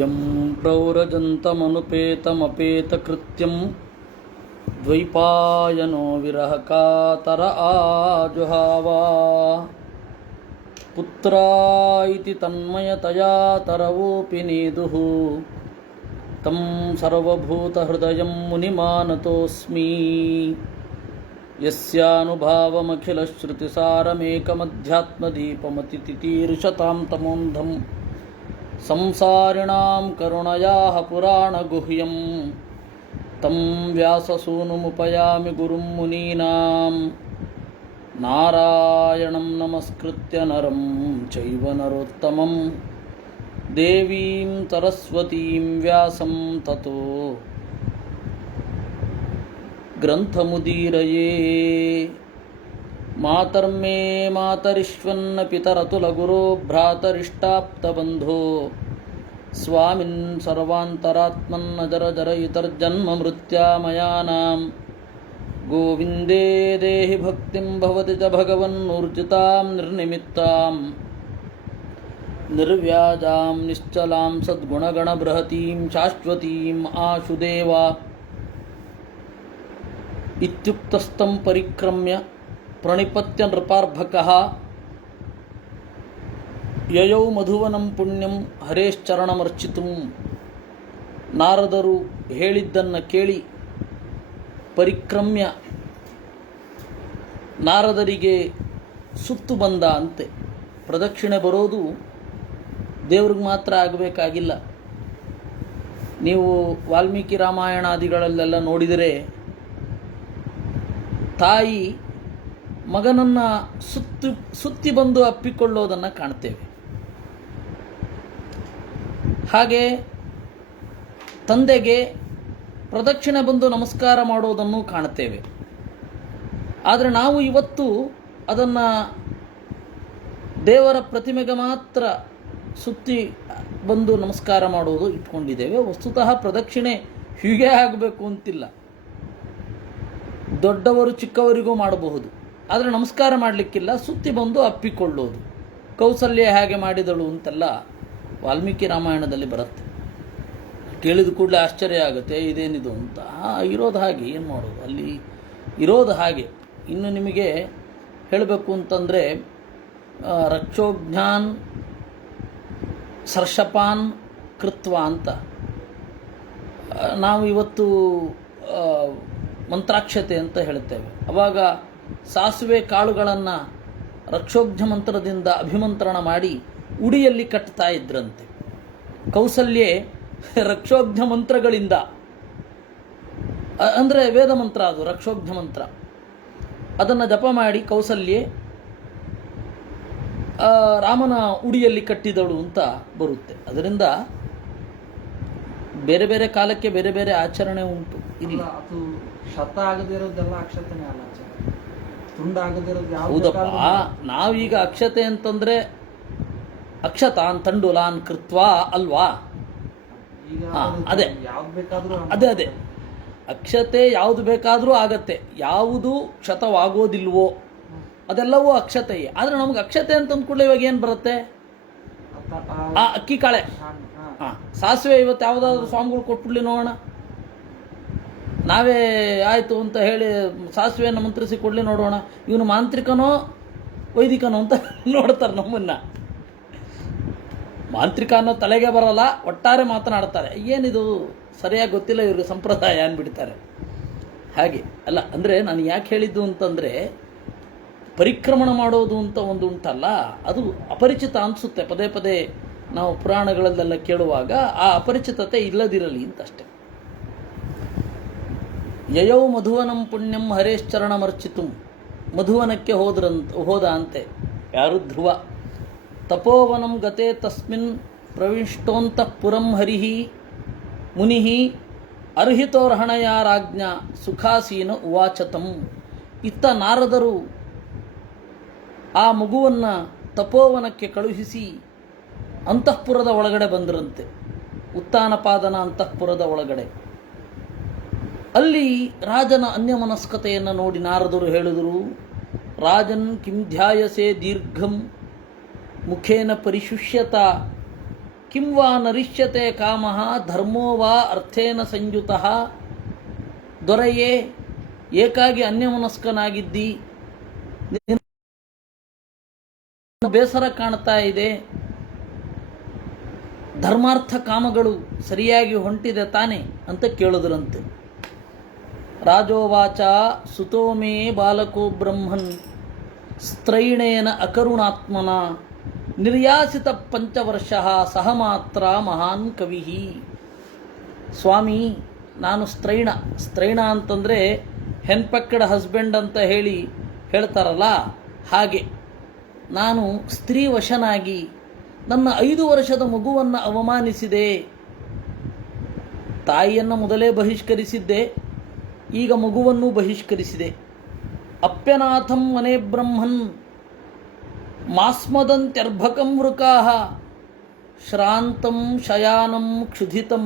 M ಪ್ರವ್ರಜಂತಮನುಪೇತಮಪೇತಕೃತ್ಯಂ ದ್ವೈಪಾಯನೋ ವಿರಹಕಾತರ ಆಜುಹಾವ ಪುತ್ರಾಯಿತಿ ತನ್ಮಯತಯಾ ತರವೋಪಿ ನೇದುಃ ತಂ ಸರ್ವಭೂತಹೃದಯಂ ಮುನಿಮಾನತೋಸ್ಮಿ ಯಸ್ಯಾನುಭಾವಮಖಿಲಶ್ರುತಿಸಾರಮೇಕಮಧ್ಯಾತ್ಮದೀಪಮತಿತಿತೀರ್ಷತಾಂ ತಮೋಂಧಂ ಸಂಸಾರಿಣಾಂ ಕರುಣಯಾಃ ಪುರಾಣಗುಹ್ಯಂ ತಂ ವ್ಯಾಸಸೂನುಮುಪಯಾಮಿ ಗುರುಂ ಮುನೀನಾಂ ನಾರಾಯಣಂ ನಮಸ್ಕೃತ್ಯ ನರಂ ಚೈವ ನರೋತ್ತಮಂ ದೇವೀಂ ಸರಸ್ವತೀಂ ವ್ಯಾಸಂ ತತೋ ಗ್ರಂಥಮುದೀರಯೇ ಮಾತರ್ಮೇ ಮಾತರಿಶ್ವನ್ನ ಪಿತರತುಲಗುರೋ ಭ್ರಾತರಿಷ್ಟಾಪ್ತಬಂಧೋ ಸ್ವಾಮಿನ್ ಸರ್ವಾಂತರಾತ್ಮನ್ನಜರ ಜರಯಿತರ್ಜನ್ಮ ಮೃತ್ಯಾಮಯಾನಾಂ ಗೋವಿಂದೇ ದೇಹಿ ಭಕ್ತಿಂ ಭವತಿ ಚ ಭಗವನ್ನೂರ್ಜಿತಾಂ ನಿರ್ನಿಮಿತ್ತಾಂ ನಿರ್ವ್ಯಾಜಾಂ ನಿಶ್ಚಲಾಂ ಸದ್ಗುಣಗಣಬೃಹತೀಂ ಶಾಶ್ವತೀಂ ಆಶುದೇವ ಇತ್ಯುಕ್ತಸ್ಥಂ ಪರಿಕ್ರಮ್ಯ ಪ್ರಣಿಪತ್ಯ ನೃಪಾರ್ಭಕಃ ಯಯೌ ಮಧುವನಂ ಪುಣ್ಯಂ ಹರೇಶ್ಚರಣಮರ್ಚಿತುಂ. ನಾರದರು ಹೇಳಿದ್ದನ್ನು ಕೇಳಿ ಪರಿಕ್ರಮ್ಯ ನಾರದರಿಗೆ ಸುತ್ತು ಬಂದ ಅಂತೆ. ಪ್ರದಕ್ಷಿಣೆ ಬರೋದು ದೇವ್ರಿಗೆ ಮಾತ್ರ ಆಗಬೇಕಾಗಿಲ್ಲ. ನೀವು ವಾಲ್ಮೀಕಿ ರಾಮಾಯಣಾದಿಗಳಲ್ಲೆಲ್ಲ ನೋಡಿದರೆ ತಾಯಿ ಮಗನನ್ನು ಸುತ್ತಿ ಬಂದು ಅಪ್ಪಿಕೊಳ್ಳೋದನ್ನು ಕಾಣ್ತೇವೆ. ಹಾಗೆ ತಂದೆಗೆ ಪ್ರದಕ್ಷಿಣೆ ಬಂದು ನಮಸ್ಕಾರ ಮಾಡೋದನ್ನು ಕಾಣ್ತೇವೆ. ಆದರೆ ನಾವು ಇವತ್ತು ಅದನ್ನು ದೇವರ ಪ್ರತಿಮೆಗೆ ಮಾತ್ರ ಸುತ್ತಿ ಬಂದು ನಮಸ್ಕಾರ ಮಾಡೋದು ಇಟ್ಕೊಂಡಿದ್ದೇವೆ. ವಸ್ತುತಃ ಪ್ರದಕ್ಷಿಣೆ ಹೀಗೆ ಆಗಬೇಕು ಅಂತಿಲ್ಲ. ದೊಡ್ಡವರು ಚಿಕ್ಕವರಿಗೂ ಮಾಡಬಹುದು. ಆದರೆ ನಮಸ್ಕಾರ ಮಾಡಲಿಕ್ಕಿಲ್ಲ, ಸುತ್ತಿ ಬಂದು ಅಪ್ಪಿಕೊಳ್ಳೋದು. ಕೌಸಲ್ಯ ಹೇಗೆ ಮಾಡಿದಳು ಅಂತೆಲ್ಲ ವಾಲ್ಮೀಕಿ ರಾಮಾಯಣದಲ್ಲಿ ಬರುತ್ತೆ. ಕೇಳಿದ ಕೂಡಲೇ ಆಶ್ಚರ್ಯ ಆಗುತ್ತೆ, ಇದೇನಿದು ಅಂತ. ಇರೋದು ಹಾಗೆ, ಏನು ಮಾಡೋದು, ಅಲ್ಲಿ ಇರೋದು ಹಾಗೆ. ಇನ್ನು ನಿಮಗೆ ಹೇಳಬೇಕು ಅಂತಂದರೆ ರಕ್ಷೋಜ್ಞಾನ್ ಸರ್ಷಪಾನ್ ಕೃತ್ವ ಅಂತ ನಾವು ಇವತ್ತು ಮಂತ್ರಾಕ್ಷತೆ ಅಂತ ಹೇಳ್ತೇವೆ. ಅವಾಗ ಸಾಸುವೆ ಕಾಳುಗಳನ್ನು ರಕ್ಷೋಘ್ನ ಮಂತ್ರದಿಂದ ಅಭಿಮಂತ್ರಣ ಮಾಡಿ ಉಡಿಯಲ್ಲಿ ಕಟ್ತಾ ಇದ್ರಂತೆ. ಕೌಸಲ್ಯೆ ರಕ್ಷೋಘ್ನ ಮಂತ್ರಗಳಿಂದ, ಅಂದರೆ ವೇದ ಮಂತ್ರ ಅದು ರಕ್ಷೋಘ್ನ ಮಂತ್ರ, ಅದನ್ನು ಜಪ ಮಾಡಿ ಕೌಸಲ್ಯೆ ರಾಮನ ಉಡಿಯಲ್ಲಿ ಕಟ್ಟಿದಳು ಅಂತ ಬರುತ್ತೆ. ಅದರಿಂದ ಬೇರೆ ಬೇರೆ ಕಾಲಕ್ಕೆ ಬೇರೆ ಬೇರೆ ಆಚರಣೆ ಉಂಟು. ಇಲ್ಲ ಅದು ಶತ ಆಗದಿರೋದೆಲ್ಲ ಅಕ್ಷತೆನೇ ಅಲ್ಲ, ತುಂಡ ಆಗದಿರೋದು. ಹೌದಪ್ಪ, ನಾವೀಗ ಅಕ್ಷತೆ ಅಂತಂದ್ರೆ ಅಕ್ಷತಾನ್ ತಂಡುಲಾನ್ ಕೃತ್ವಾ ಅಲ್ವಾ? ಅದೇ ಅದೇ ಅಕ್ಷತೆ ಯಾವುದು ಬೇಕಾದರೂ ಆಗತ್ತೆ. ಯಾವುದು ಕ್ಷತವಾಗೋದಿಲ್ವೋ ಅದೆಲ್ಲವೂ ಅಕ್ಷತೆಯೇ. ಆದರೆ ನಮ್ಗೆ ಅಕ್ಷತೆ ಅಂತಂದು ಕೂಡಲೇ ಇವಾಗ ಏನು ಬರುತ್ತೆ? ಅಕ್ಕಿ ಕಾಳೆ, ಸಾಸಿವೆ. ಇವತ್ತು ಯಾವುದಾದ್ರೂ ಸ್ವಾಮಿಗಳು ಕೊಟ್ಬಿಡ್ಲಿ ನೋಡೋಣ. ನಾವೇ ಆಯಿತು ಅಂತ ಹೇಳಿ ಸಾಸಿವೆಯನ್ನು ಮಂತ್ರಿಸಿ ಕೊಡಲಿ ನೋಡೋಣ. ಇವನು ಮಾಂತ್ರಿಕನೋ ವೈದಿಕನೋ ಅಂತ ನೋಡ್ತಾರೆ ನಮ್ಮನ್ನು. ಮಾಂತ್ರಿಕ ಅನ್ನೋ ತಲೆಗೆ ಬರಲ್ಲ, ಒಟ್ಟಾರೆ ಮಾತನಾಡ್ತಾರೆ. ಏನಿದು ಸರಿಯಾಗಿ ಗೊತ್ತಿಲ್ಲ ಇವ್ರಿಗೆ ಸಂಪ್ರದಾಯ ಅಂದ್ಬಿಡ್ತಾರೆ. ಹಾಗೆ ಅಲ್ಲ. ಅಂದರೆ ನಾನು ಯಾಕೆ ಹೇಳಿದ್ದು ಅಂತಂದರೆ, ಪರಿಕ್ರಮಣ ಮಾಡೋದು ಅಂತ ಒಂದು ಉಂಟಲ್ಲ, ಅದು ಅಪರಿಚಿತ ಅನಿಸುತ್ತೆ. ಪದೇ ಪದೇ ನಾವು ಪುರಾಣಗಳಲ್ಲೆಲ್ಲ ಕೇಳುವಾಗ ಆ ಅಪರಿಚಿತತೆ ಇಲ್ಲದಿರಲಿ ಅಂತಷ್ಟೆ. ಯಯೌ ಮಧುವನಂ ಪುಣ್ಯಂ ಹರೇಶ್ಚರಣಮರ್ಚಿತು. ಮಧುವನಕ್ಕೆ ಹೋದ ಅಂತೆ ಯಾರು? ಧ್ರುವ. ತಪೋವನಂ ಗತೆ ತಸ್ಮಿನ್ ಪ್ರವಿಷ್ಟೋಂತಃ ಪುರಂ ಹರಿಹಿ ಮುನಿಃ ಅರ್ಹಿತೋರ್ಹಣಯ ರಾಜ್ಞ ಸುಖಾಸೀನ ಉವಾಚತಂ. ಇತ್ತ ನಾರದರು ಆ ಮಗುವನ್ನು ತಪೋವನಕ್ಕೆ ಕಳುಹಿಸಿ ಅಂತಃಪುರದ ಒಳಗಡೆ ಬಂದರಂತೆ. ಉತ್ತಾನಪಾದನ ಅಂತಃಪುರದ ಒಳಗಡೆ. ಅಲ್ಲಿ ರಾಜನ ಅನ್ಯಮನಸ್ಕತೆಯನ್ನು ನೋಡಿ ನಾರದರು ಹೇಳಿದರು, ರಾಜನ್ ಕಿಂ ಧ್ಯಾಯಸೆ ದೀರ್ಘಂ ಮುಖೇನ ಪರಿಶುಷ್ಯತ ಕಿಂ ವಾ ನರಿಷ್ಯತೆ ಕಾಮಃ ಧರ್ಮೋ ವಾ ಅರ್ಥೇನ ಸಂಯುತಃ. ದೊರೆಯೇ, ಏಕಾಗಿ ಅನ್ಯಮನಸ್ಕನಾಗಿದ್ದಿ, ಬೇಸರ ಕಾಣ್ತಾ ಇದೆ, ಧರ್ಮಾರ್ಥ ಕಾಮಗಳು ಸರಿಯಾಗಿ ಹೊಂಟಿದೆ ತಾನೆ ಅಂತ ಕೇಳಿದ್ರಂತೆ. ರಾಜೋವಾಚ ಸುತೋ ಮೇ ಬಾಲಕೋ ಬ್ರಹ್ಮನ್ ಸ್ತ್ರೈಣೇನ ಅಕರುಣಾತ್ಮನ ನಿರ್ಯಾಸಿತ ಪಂಚವರ್ಷ ಸಹ ಮಾತ್ರ ಮಹಾನ್ ಕವಿ. ಸ್ವಾಮಿ, ನಾನು ಸ್ತ್ರೈಣ ಅಂತಂದರೆ ಹೆನ್ಪಕ್ಕಡ ಹಸ್ಬೆಂಡ್ ಅಂತ ಹೇಳ್ತಾರಲ್ಲ ಹಾಗೆ ನಾನು ಸ್ತ್ರೀ ವಶನಾಗಿ ನನ್ನ 5 ವರ್ಷದ ಮಗುವನ್ನು ಅವಮಾನಿಸಿದೆ. ತಾಯಿಯನ್ನು ಮೊದಲೇ ಬಹಿಷ್ಕರಿಸಿದ್ದೆ, ಈಗ ಮಗುವನ್ನು ಬಹಿಷ್ಕರಿಸಿದೆ. ಅಪ್ಯನಾಥಂ ಮನೆ ಬ್ರಹ್ಮನ್ ಮಾಸ್ಮದಂತ್ಯರ್ಭಕಂ ವೃಕಾಹ ಶ್ರಾಂತಂ ಶಯಾನಂ ಕ್ಷುಧಿತಂ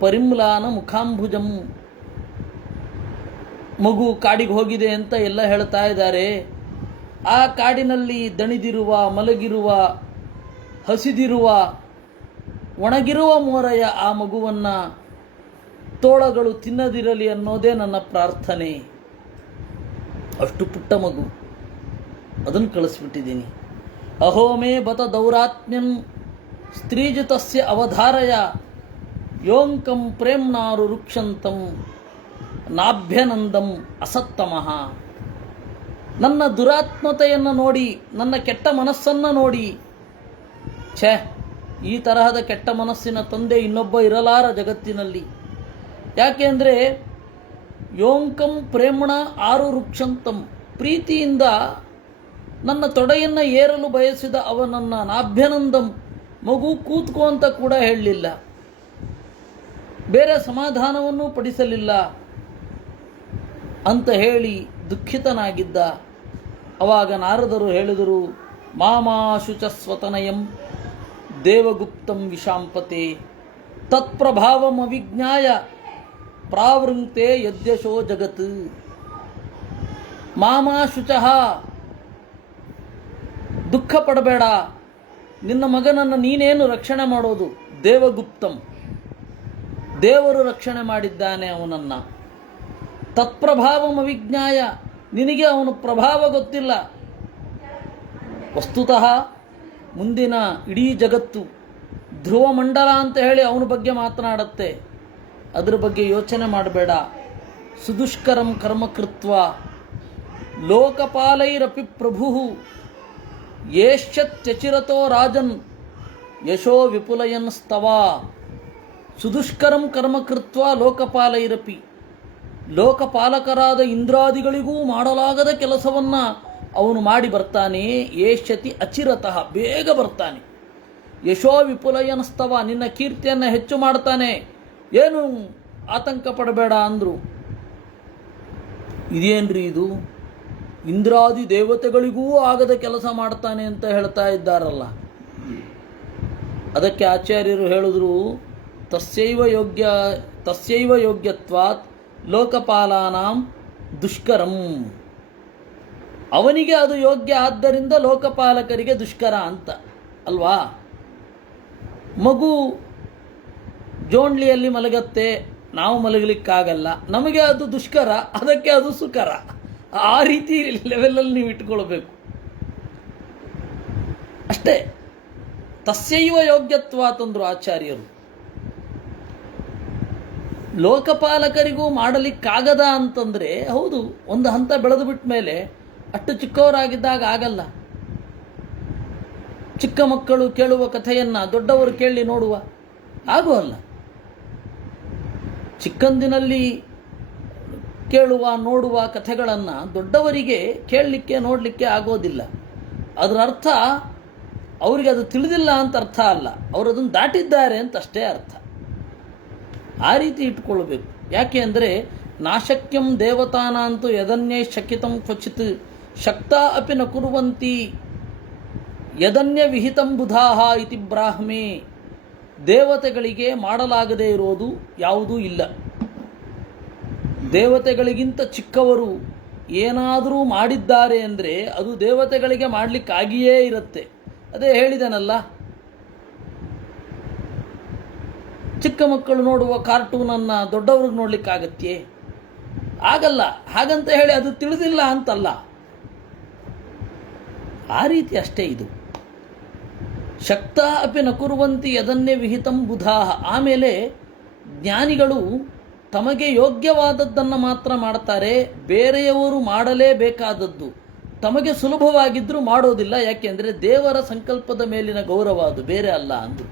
ಪರಿಮ್ಲಾನ ಮುಖಾಂಬುಜಂ. ಮಗು ಕಾಡಿಗೆ ಹೋಗಿದೆ ಅಂತ ಎಲ್ಲ ಹೇಳ್ತಾ ಇದ್ದಾರೆ. ಆ ಕಾಡಿನಲ್ಲಿ ದಣಿದಿರುವ, ಮಲಗಿರುವ, ಹಸಿದಿರುವ, ಒಣಗಿರುವ ಮೋರೆಯ ಆ ಮಗುವನ್ನು ತೋಳಗಳು ತಿನ್ನದಿರಲಿ ಅನ್ನೋದೇ ನನ್ನ ಪ್ರಾರ್ಥನೆ. ಅಷ್ಟು ಪುಟ್ಟ ಮಗು, ಅದನ್ನು ಕಳಿಸ್ಬಿಟ್ಟಿದ್ದೀನಿ. ಅಹೋ ಮೇ ಬತ ದೌರಾತ್ಮ್ಯಂ ಸ್ತ್ರೀಜಿತಸ್ಯ ಅವಧಾರಯ ಯೋಂಕಂ ಪ್ರೇಮ್ನಾರು ರುಕ್ಷಂತಂ ನಾಭ್ಯನಂದಂ ಅಸತ್ತಮಃ. ನನ್ನ ದುರಾತ್ಮತೆಯನ್ನು ನೋಡಿ, ನನ್ನ ಕೆಟ್ಟ ಮನಸ್ಸನ್ನು ನೋಡಿ, ಛೇ, ಈ ತರಹದ ಕೆಟ್ಟ ಮನಸ್ಸಿನ ತಂದೆ ಇನ್ನೊಬ್ಬ ಇರಲಾರ ಜಗತ್ತಿನಲ್ಲಿ. ಯಾಕೆಂದರೆ ಯೋಂಕಂ ಪ್ರೇಮಣ ಆರು ರುಕ್ಷಂತಂ, ಪ್ರೀತಿಯಿಂದ ನನ್ನ ತೊಡೆಯನ್ನು ಏರಲು ಬಯಸಿದ ಅವನನ್ನು ನಾಭ್ಯನಂದಂ, ಮಗು ಕೂತ್ಕೋ ಅಂತ ಕೂಡ ಹೇಳಲಿಲ್ಲ, ಬೇರೆ ಸಮಾಧಾನವನ್ನೂ ಪಡಿಸಲಿಲ್ಲ ಅಂತ ಹೇಳಿ ದುಃಖಿತನಾಗಿದ್ದ. ಅವಾಗ ನಾರದರು ಹೇಳಿದರು, ಮಾಮಾಶುಚ ಸ್ವತನಯಂ ದೇವಗುಪ್ತಂ ವಿಶಾಂಪತೆ ತತ್ಪ್ರಭಾವಮವಿಜ್ಞಾಯ ಪ್ರಾವೃಂಕ್ತೆ ಯದ್ಯಶೋ ಜಗತ್. ಮಾಮಾಶುಚಃ, ದುಃಖ ಪಡಬೇಡ, ನಿನ್ನ ಮಗನನ್ನು ನೀನೇನು ರಕ್ಷಣೆ ಮಾಡೋದು? ದೇವಗುಪ್ತಂ, ದೇವರು ರಕ್ಷಣೆ ಮಾಡಿದ್ದಾನೆ ಅವನನ್ನು. ತತ್ಪ್ರಭಾವಮವಿಜ್ಞಾಯ, ನಿನಗೆ ಅವನ ಪ್ರಭಾವ ಗೊತ್ತಿಲ್ಲ. ವಸ್ತುತಃ ಮುಂದಿನ ಇಡೀ ಜಗತ್ತು ಧ್ರುವ ಮಂಡಲ ಅಂತ ಹೇಳಿ ಅವನ ಬಗ್ಗೆ ಮಾತನಾಡುತ್ತೆ, ಅದರ ಬಗ್ಗೆ ಯೋಚನೆ ಮಾಡಬೇಡ. ಸುದುಷ್ಕರಂ ಕರ್ಮ ಕೃತ್ವ ಲೋಕಪಾಲೈರಪಿ ಪ್ರಭು ಯೇಶ್ಚಚಿರತೋ ರಾಜನ್ ಯಶೋ ವಿಪುಲಯನ್ ಸ್ತವ. ಸುದುಷ್ಕರಂ ಕರ್ಮ ಕೃತ್ವ ಲೋಕಪಾಲೈರಪಿ, ಲೋಕಪಾಲಕರಾದ ಇಂದ್ರಾದಿಗಳಿಗೂ ಮಾಡಲಾಗದ ಕೆಲಸವನ್ನು ಅವನು ಮಾಡಿ ಬರ್ತಾನೆ. ಯೇಷ್ಯತಿ ಅಚಿರತಃ, ಬೇಗ ಬರ್ತಾನೆ. ಯಶೋ ವಿಪುಲಯನ್ ಸ್ತವ, ನಿನ್ನ ಕೀರ್ತಿಯನ್ನು ಹೆಚ್ಚು ಮಾಡ್ತಾನೆ, ಏನು ಆತಂಕ ಪಡಬೇಡ ಅಂದರು. ಇದೇನ್ರಿ ಇದು? ಇಂದ್ರಾದಿ ದೇವತೆಗಳಿಗೂ ಆಗದ ಕೆಲಸ ಮಾಡ್ತಾನೆ ಅಂತ ಹೇಳ್ತಾ ಇದ್ದಾರಲ್ಲ. ಅದಕ್ಕೆ ಆಚಾರ್ಯರು ಹೇಳಿದ್ರು, ತಸ್ಯೈವ ಯೋಗ್ಯತ್ವಾತ್ ಲೋಕಪಾಲಾನಾಂ ದುಷ್ಕರಂ. ಅವನಿಗೆ ಅದು ಯೋಗ್ಯ, ಆದ್ದರಿಂದ ಲೋಕಪಾಲಕರಿಗೆ ದುಷ್ಕರ ಅಂತ ಅಲ್ವಾ. ಮಗು ಜೋಂಡ್ಲಿಯಲ್ಲಿ ಮಲಗತ್ತೆ, ನಾವು ಮಲಗಲಿಕ್ಕಾಗಲ್ಲ, ನಮಗೆ ಅದು ದುಷ್ಕರ, ಅದಕ್ಕೆ ಅದು ಸುಕರ. ಆ ರೀತಿ ಲೆವೆಲಲ್ಲಿ ನೀವು ಇಟ್ಕೊಳ್ಬೇಕು ಅಷ್ಟೇ. ತಸ್ಯೈವ ಯೋಗ್ಯತ್ವ ತಂದರು ಆಚಾರ್ಯರು. ಲೋಕಪಾಲಕರಿಗೂ ಮಾಡಲಿಕ್ಕಾಗದ ಅಂತಂದರೆ ಹೌದು, ಒಂದು ಹಂತ ಬೆಳೆದು ಬಿಟ್ಟ ಮೇಲೆ ಅಷ್ಟು ಚಿಕ್ಕವರಾಗಿದ್ದಾಗ ಆಗಲ್ಲ. ಚಿಕ್ಕ ಮಕ್ಕಳು ಕೇಳುವ ಕಥೆಯನ್ನು ದೊಡ್ಡವರು ಕೇಳಿ ನೋಡುವ ಆಗುವಲ್ಲ. ಚಿಕ್ಕಂದಿನಲ್ಲಿ ಕೇಳುವ ನೋಡುವ ಕಥೆಗಳನ್ನು ದೊಡ್ಡವರಿಗೆ ಕೇಳಲಿಕ್ಕೆ ನೋಡಲಿಕ್ಕೆ ಆಗೋದಿಲ್ಲ. ಅದರ ಅರ್ಥ ಅವರಿಗೆ ಅದು ತಿಳಿದಿಲ್ಲ ಅಂತ ಅರ್ಥ ಅಲ್ಲ, ಅವರು ಅದನ್ನು ದಾಟಿದ್ದಾರೆ ಅಂತ ಅಷ್ಟೇ ಅರ್ಥ. ಆ ರೀತಿ ಇಟ್ಕೊಳ್ಬೇಕು. ಯಾಕೆ ಅಂದರೆ ನಾಶಕ್ಯಂ ದೇವತಾನಾಂತು ಯದನ್ಯೈ ಶಕ್ಯಿತಂ ಕ್ವಚಿತ್ ಶಕ್ತ ಅಪಿ ನ ಕುರುವಂತಿ ಯದನ್ಯ ವಿಹಿತಂ ಬುಧಾಹ ಇತಿ ಬ್ರಾಹ್ಮೆ. ದೇವತೆಗಳಿಗೆ ಮಾಡಲಾಗದೇ ಇರೋದು ಯಾವುದೂ ಇಲ್ಲ. ದೇವತೆಗಳಿಗಿಂತ ಚಿಕ್ಕವರು ಏನಾದರೂ ಮಾಡಿದ್ದಾರೆ ಅಂದರೆ ಅದು ದೇವತೆಗಳಿಗೆ ಮಾಡಲಿಕ್ಕಾಗಿಯೇ ಇರುತ್ತೆ. ಅದೇ ಹೇಳಿದನಲ್ಲ, ಚಿಕ್ಕ ಮಕ್ಕಳು ನೋಡುವ ಕಾರ್ಟೂನನ್ನು ದೊಡ್ಡವ್ರಿಗೆ ನೋಡ್ಲಿಕ್ಕಾಗತ್ಯೇ? ಆಗಲ್ಲ. ಹಾಗಂತ ಹೇಳಿ ಅದು ತಿಳಿದಿಲ್ಲ ಅಂತಲ್ಲ, ಆ ರೀತಿ ಅಷ್ಟೇ ಇದು. ಶಕ್ತ ಅಪಿ ನ ಕುರುವಂತಿ ಯದನ್ನೇ ವಿಹಿತಂ ಬುಧಾಹ. ಆಮೇಲೆ ಜ್ಞಾನಿಗಳು ತಮಗೆ ಯೋಗ್ಯವಾದದ್ದನ್ನು ಮಾತ್ರ ಮಾಡ್ತಾರೆ, ಬೇರೆಯವರು ಮಾಡಲೇಬೇಕಾದದ್ದು ತಮಗೆ ಸುಲಭವಾಗಿದ್ದರೂ ಮಾಡೋದಿಲ್ಲ. ಯಾಕೆಂದರೆ ದೇವರ ಸಂಕಲ್ಪದ ಮೇಲಿನ ಗೌರವ, ಅದು ಬೇರೆ ಅಲ್ಲ ಅಂದರು.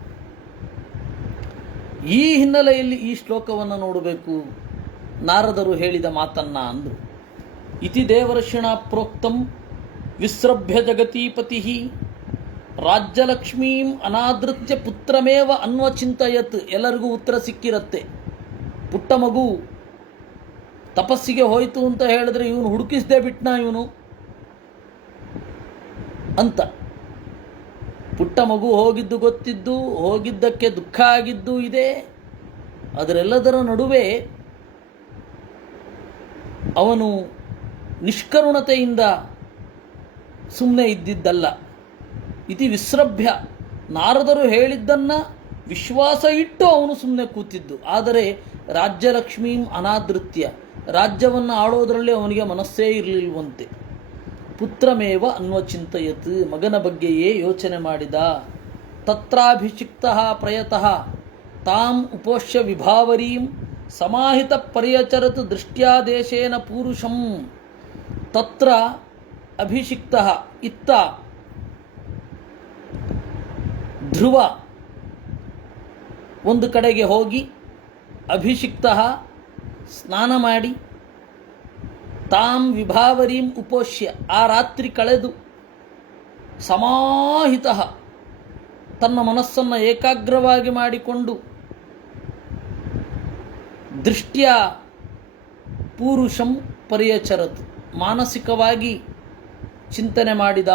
ಈ ಹಿನ್ನೆಲೆಯಲ್ಲಿ ಈ ಶ್ಲೋಕವನ್ನು ನೋಡಬೇಕು, ನಾರದರು ಹೇಳಿದ ಮಾತನ್ನ ಅಂದರು. ಇತಿ ದೇವರ್ಷಿಣ ಪ್ರೋಕ್ತಂ ವಿಸ್ರಭ್ಯ ಜಗತೀಪತಿ ರಾಜ್ಯಲಕ್ಷ್ಮೀಂ ಅನಾದೃತ್ಯ ಪುತ್ರಮೇವ ಅನ್ವಚಿಂತಯತ್. ಎಲ್ಲರಿಗೂ ಉತ್ತರ ಸಿಕ್ಕಿರತ್ತೆ. ಪುಟ್ಟ ಮಗು ತಪಸ್ಸಿಗೆ ಹೋಯಿತು ಅಂತ ಹೇಳಿದ್ರೆ ಇವನು ಹುಡುಕಿಸದೆ ಬಿಟ್ನ ಇವನು ಅಂತ. ಪುಟ್ಟ ಮಗು ಹೋಗಿದ್ದು ಗೊತ್ತಿದ್ದು, ಹೋಗಿದ್ದಕ್ಕೆ ದುಃಖ ಆಗಿದ್ದು ಇದೆ. ಅದರೆಲ್ಲದರ ನಡುವೆ ಅವನು ನಿಷ್ಕರುಣತೆಯಿಂದ ಸುಮ್ಮನೆ ಇದ್ದಿದ್ದಲ್ಲ. ಇತಿ ವಿಸ್ರಭ್ಯ, ನಾರದರು ಹೇಳಿದ್ದನ್ನು ವಿಶ್ವಾಸ ಇಟ್ಟು ಅವನು ಸುಮ್ಮನೆ ಕೂತಿದ್ದು. ಆದರೆ ರಾಜ್ಯಲಕ್ಷ್ಮೀಂ ಅನಾದೃತ್ಯ, ರಾಜ್ಯವನ್ನು ಆಳೋದರಲ್ಲಿ ಅವನಿಗೆ ಮನಸ್ಸೇ ಇರಲಿಲ್ವಂತೆ. ಪುತ್ರಮೇವ ಅನ್ವಚಿಂತಯತ್, ಮಗನ ಬಗ್ಗೆಯೇ ಯೋಚನೆ ಮಾಡಿದ. ತತ್ರಾಭಿಷಿಕ್ತ ಪ್ರಯತಃ ತಾಂ ಉಪೋಷ್ಯ ವಿಭಾವರೀಂ ಸಮಾಹಿತ ಪರ್ಯಚರತ್ ದೃಷ್ಟ್ಯಾದೇಶೇನ ಪೂರುಷಂ. ತತ್ರ ಅಭಿಷಿಕ್ತ, ಇತ್ತ ಧ್ರುವ ಒಂದು ಕಡೆಗೆ ಹೋಗಿ, ಅಭಿಷಿಕ್ತ ಸ್ನಾನ ಮಾಡಿ, ತಾಂ ವಿಭಾವರೀಂ ಉಪೋಷ್ಯ ಆ ರಾತ್ರಿ ಕಳೆದು, ಸಮಾಹಿತ ತನ್ನ ಮನಸ್ಸನ್ನು ಏಕಾಗ್ರವಾಗಿ ಮಾಡಿಕೊಂಡು, ದೃಷ್ಟ್ಯ ಪೂರುಷಂ ಪರ್ಯಚರತ್ ಮಾನಸಿಕವಾಗಿ ಚಿಂತನೆ ಮಾಡಿದ.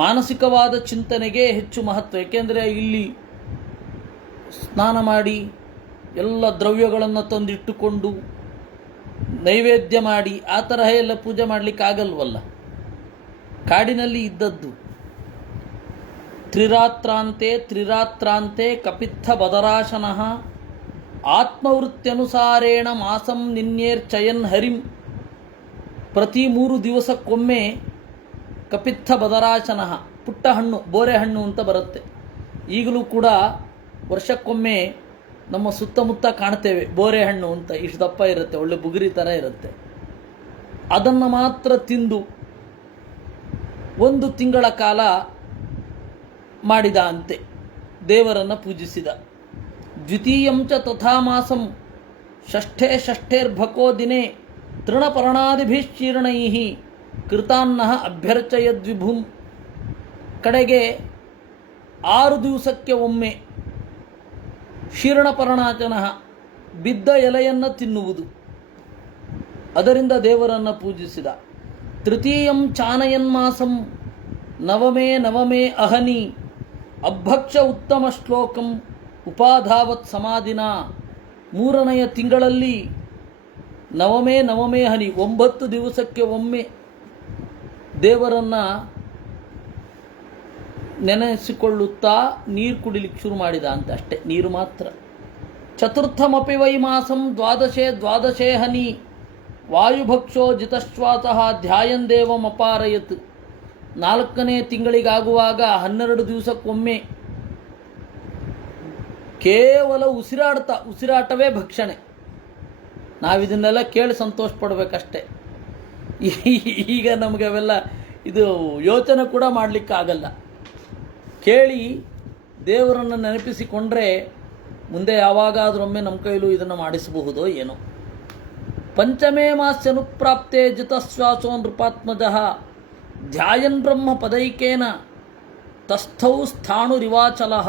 ಮಾನಸಿಕವಾದ ಚಿಂತನೆಗೆ ಹೆಚ್ಚು ಮಹತ್ವ. ಏಕೆಂದರೆ ಇಲ್ಲಿ ಸ್ನಾನ ಮಾಡಿ ಎಲ್ಲ ದ್ರವ್ಯಗಳನ್ನು ತಂದಿಟ್ಟುಕೊಂಡು ನೈವೇದ್ಯ ಮಾಡಿ ಆ ತರಹ ಎಲ್ಲ ಪೂಜೆ ಮಾಡಲಿಕ್ಕಾಗಲ್ವಲ್ಲ. ಕಾಡಿನಲ್ಲಿ ಇದ್ದದ್ದು. ತ್ರಿರಾತ್ರಾಂತೆ ಕಪಿತ್ಥ ಬದರಾಶನಃ ಆತ್ಮವೃತ್ಯನುಸಾರೇಣ ಮಾಸಂ ನಿನ್ಯೇರ್ಚಯನ್ ಹರಿಂ. ಪ್ರತಿ 3 ದಿವಸಕ್ಕೊಮ್ಮೆ ಕಪಿತ್ಥ ಬದರಾಶನಃ, ಪುಟ್ಟ ಹಣ್ಣು, ಬೋರೆ ಹಣ್ಣು ಅಂತ ಬರುತ್ತೆ. ಈಗಲೂ ಕೂಡ ವರ್ಷಕ್ಕೊಮ್ಮೆ ನಮ್ಮ ಸುತ್ತಮುತ್ತ ಕಾಣ್ತೇವೆ ಬೋರೆ ಹಣ್ಣು ಅಂತ. ಇಷ್ಟು ದಪ್ಪ ಇರುತ್ತೆ, ಒಳ್ಳೆ ಬುಗುರಿ ಥರ ಇರುತ್ತೆ. ಅದನ್ನು ಮಾತ್ರ ತಿಂದು 1 ತಿಂಗಳ ಕಾಲ ಮಾಡಿದ ಅಂತೆ, ದೇವರನ್ನು ಪೂಜಿಸಿದ. ದ್ವಿತೀಯಂಚ ತಥಾ ಮಾಸಂ ಷಷ್ಠೇರ್ಭಕೋ ದಿನೇ ತೃಣಪರ್ಣಾದಿಭಿಶ್ಚೀರ್ಣೈಃ ಕೃತಾನ್ನಃ ಅಭ್ಯರ್ಚಯದ್ವಿಭುಂ. ಕಡೆಗೆ 6 ದಿವಸಕ್ಕೆ ಒಮ್ಮೆ ಶೀರ್ಣಪರ್ಣಾಚನಃ, ಬಿದ್ದ ಎಲೆಯನ್ನು ತಿನ್ನುವುದು, ಅದರಿಂದ ದೇವರನ್ನು ಪೂಜಿಸಿದ. ತೃತೀಯಂ ಚಾನಯನ್ಮಾಸಂ ನವಮೇ ಅಹನಿ ಅಭಕ್ಷ ಉತ್ತಮ ಶ್ಲೋಕಂ ಉಪಾಧಾವತ್ ಸಮಾಧಿನ. 3ನೆಯ ತಿಂಗಳಲ್ಲಿ ನವಮೇ ಹನಿ, 9 ದಿವಸಕ್ಕೆ ಒಮ್ಮೆ ದೇವರನ್ನು ನೆನೆಸಿಕೊಳ್ಳುತ್ತಾ ನೀರು ಕುಡಿಲಿಕ್ಕೆ ಶುರು ಮಾಡಿದ ಅಂತ. ಅಷ್ಟೇ, ನೀರು ಮಾತ್ರ. ಚತುರ್ಥಮಪಿ ವೈ ಮಾಸಂ ದ್ವಾದಶೇ ಹನಿ ವಾಯುಭಕ್ಷೋ ಜಿತಶ್ವಾಸಃ ಧ್ಯಾಯನ್ ದೇವಂ ಅಪಾರಯತ್. 4ನೇ ತಿಂಗಳಿಗಾಗುವಾಗ 12 ದಿವಸಕ್ಕೊಮ್ಮೆ ಕೇವಲ ಉಸಿರಾಟವೇ ಭಕ್ಷಣೆ. ನಾವಿದನ್ನೆಲ್ಲ ಕೇಳಿ ಸಂತೋಷ ಪಡಬೇಕಷ್ಟೆ. ಈಗ ನಮಗೆ ಅವೆಲ್ಲ ಇದು ಯೋಚನೆ ಕೂಡ ಮಾಡಲಿಕ್ಕಾಗಲ್ಲ. ಕೇಳಿ ದೇವರನ್ನು ನೆನಪಿಸಿಕೊಂಡ್ರೆ ಮುಂದೆ ಯಾವಾಗಾದ್ರೊಮ್ಮೆ ನಮ್ಮ ಕೈಲೂ ಇದನ್ನು ಮಾಡಿಸಬಹುದೋ ಏನೋ. ಪಂಚಮೇ ಮಾಸ್ಯನುಪ್ರಾಪ್ತೆ ಜಿತಶ್ವಾಸೋ ನೃಪಾತ್ಮಜಃ ಧ್ಯಾಯನ್ ಬ್ರಹ್ಮ ಪದೈಕೇನ ತಸ್ಥೌ ಸ್ಥಾಣುರಿವಾಚಲಃ.